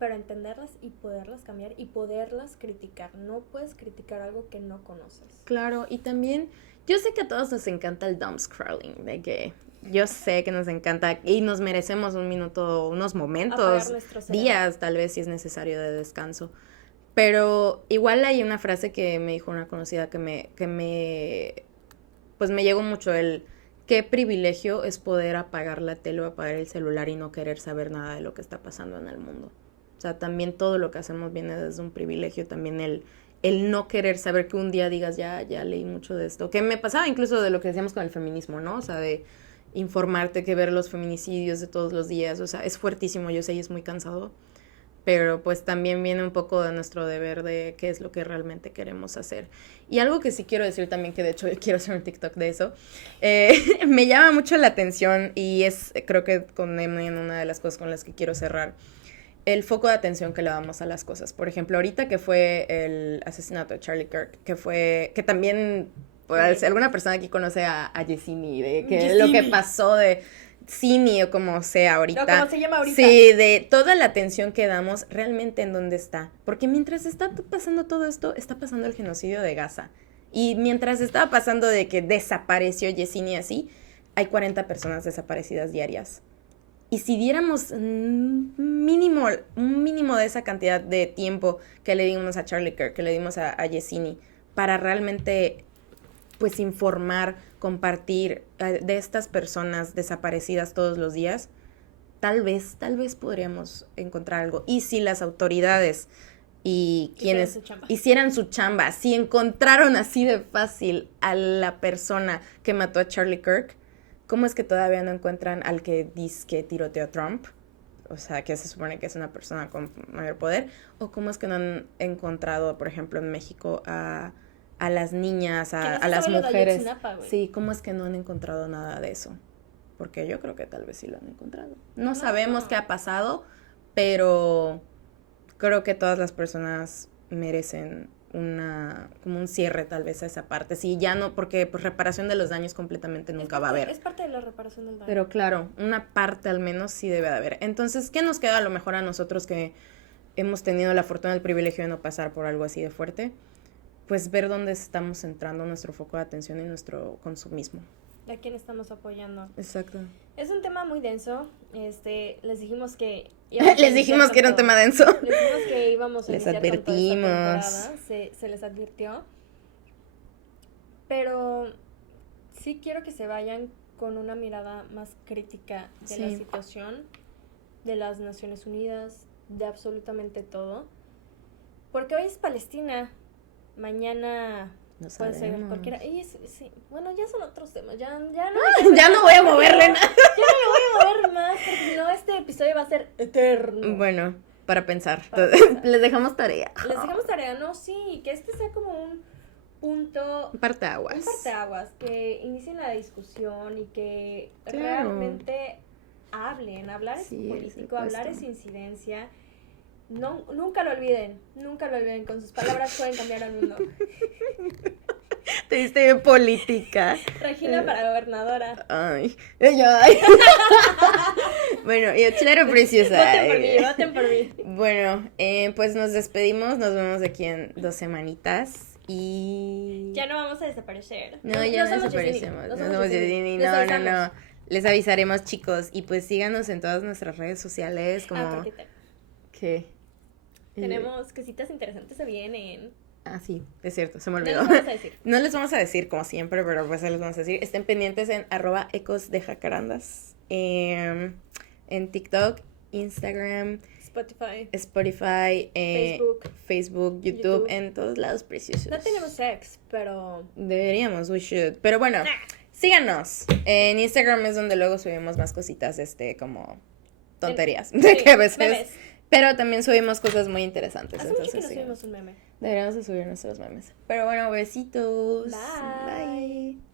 pero entenderlas y poderlas cambiar y poderlas criticar. No puedes criticar algo que no conoces. Claro, y también yo sé que a todos nos encanta el dumb scrolling, de que yo sé que nos encanta y nos merecemos un minuto, unos momentos, días tal vez si es necesario de descanso. Pero igual hay una frase que me dijo una conocida pues me llegó mucho, qué privilegio es poder apagar la tele o apagar el celular y no querer saber nada de lo que está pasando en el mundo. O sea, también todo lo que hacemos viene desde un privilegio, también el no querer saber que un día digas, ya leí mucho de esto. Que me pasaba incluso de lo que decíamos con el feminismo, ¿no? O sea, de informarte, que ver los feminicidios de todos los días, o sea, es fuertísimo, yo sé, y es muy cansado. Pero pues también viene un poco de nuestro deber de qué es lo que realmente queremos hacer. Y algo que sí quiero decir también, que de hecho quiero hacer un TikTok de eso, me llama mucho la atención y es, creo que con una de las cosas con las que quiero cerrar, el foco de atención que le damos a las cosas. Por ejemplo, ahorita que fue el asesinato de Charlie Kirk, que también, pues, alguna persona aquí conoce a Yesenia, de que Yesenia. lo que pasó de Cini o como sea ahorita. No, como se llama ahorita. Sí, de toda la atención que damos realmente en dónde está. Porque mientras está pasando todo esto, está pasando el genocidio de Gaza. Y mientras estaba pasando de que desapareció Yesenia así, hay 40 personas desaparecidas diarias. Y si diéramos un mínimo de esa cantidad de tiempo que le dimos a Charlie Kirk, que le dimos a Yesenia, para realmente pues informar, compartir de estas personas desaparecidas todos los días, tal vez podríamos encontrar algo. Y si las autoridades y quienes hicieran su chamba, si encontraron así de fácil a la persona que mató a Charlie Kirk, ¿cómo es que todavía no encuentran al que dice que tiroteó a Trump? O sea, que se supone que es una persona con mayor poder. ¿O cómo es que no han encontrado, por ejemplo, en México a las niñas, a las mujeres? Sí, ¿cómo es que no han encontrado nada de eso? Porque yo creo que tal vez sí lo han encontrado. No sabemos qué ha pasado, pero creo que todas las personas merecen como un cierre tal vez a esa parte. Sí, ya no, porque pues reparación de los daños completamente nunca va a haber. Es parte de la reparación del daño. Pero claro, una parte al menos sí debe de haber. Entonces, ¿qué nos queda a lo mejor a nosotros que hemos tenido la fortuna, el privilegio de no pasar por algo así de fuerte? Pues ver dónde estamos centrando nuestro foco de atención y nuestro consumismo. ¿A quién estamos apoyando? Exacto. Es un tema muy denso. Les dijimos que... Les dijimos que era un tema denso. Les dijimos que íbamos a les iniciar advertimos. con toda esta temporada. Se les advirtió. Pero sí quiero que se vayan con una mirada más crítica de la situación, de las Naciones Unidas, de absolutamente todo. Porque hoy es Palestina, mañana No puede ser sabemos. cualquiera. Y sí, bueno, ya son otros temas. Ya no, Ya no voy a moverle nada. Ya no le voy a mover más, porque si no, este episodio va a ser eterno. Bueno, para pensar. Para pensar. Les dejamos tarea. Les dejamos tarea, ¿no? Sí, que este sea como un punto... Un parteaguas. Un parteaguas, que inicien la discusión y que Claro. realmente hablen. Hablar es Sí, político, es hablar puesto. es incidencia. No, nunca lo olviden, con sus palabras pueden cambiar al mundo. Te diste bien política. Regina para gobernadora. Ay. Ay. Bueno, yo claro, preciosa. Voten por mí. Bueno, pues nos despedimos. Nos vemos de aquí en 2 semanitas. Y... Ya no vamos a desaparecer. No, ya no somos desaparecemos. Yesini, No somos Yesini. Les No, no, avisamos. no. Les avisaremos, chicos. Y pues síganos en todas nuestras redes sociales. Como... Porque ¿Qué? tenemos cositas interesantes se vienen. Ah, sí, es cierto, se me No olvidó. les vamos a decir. No les vamos a decir como siempre, pero pues se les vamos a decir. Estén pendientes en @ecosdejacarandas. En TikTok, Instagram, Spotify, Facebook, YouTube, en todos lados preciosos. No tenemos sex, pero... Deberíamos, we should. Pero bueno, síganos. En Instagram es donde luego subimos más cositas, como tonterías. Sí, que a veces. memes. Pero también subimos cosas muy interesantes. Hace mucho que no síganos. subimos un meme. Deberíamos de subir nuestros memes. Pero bueno, besitos. Bye. Bye.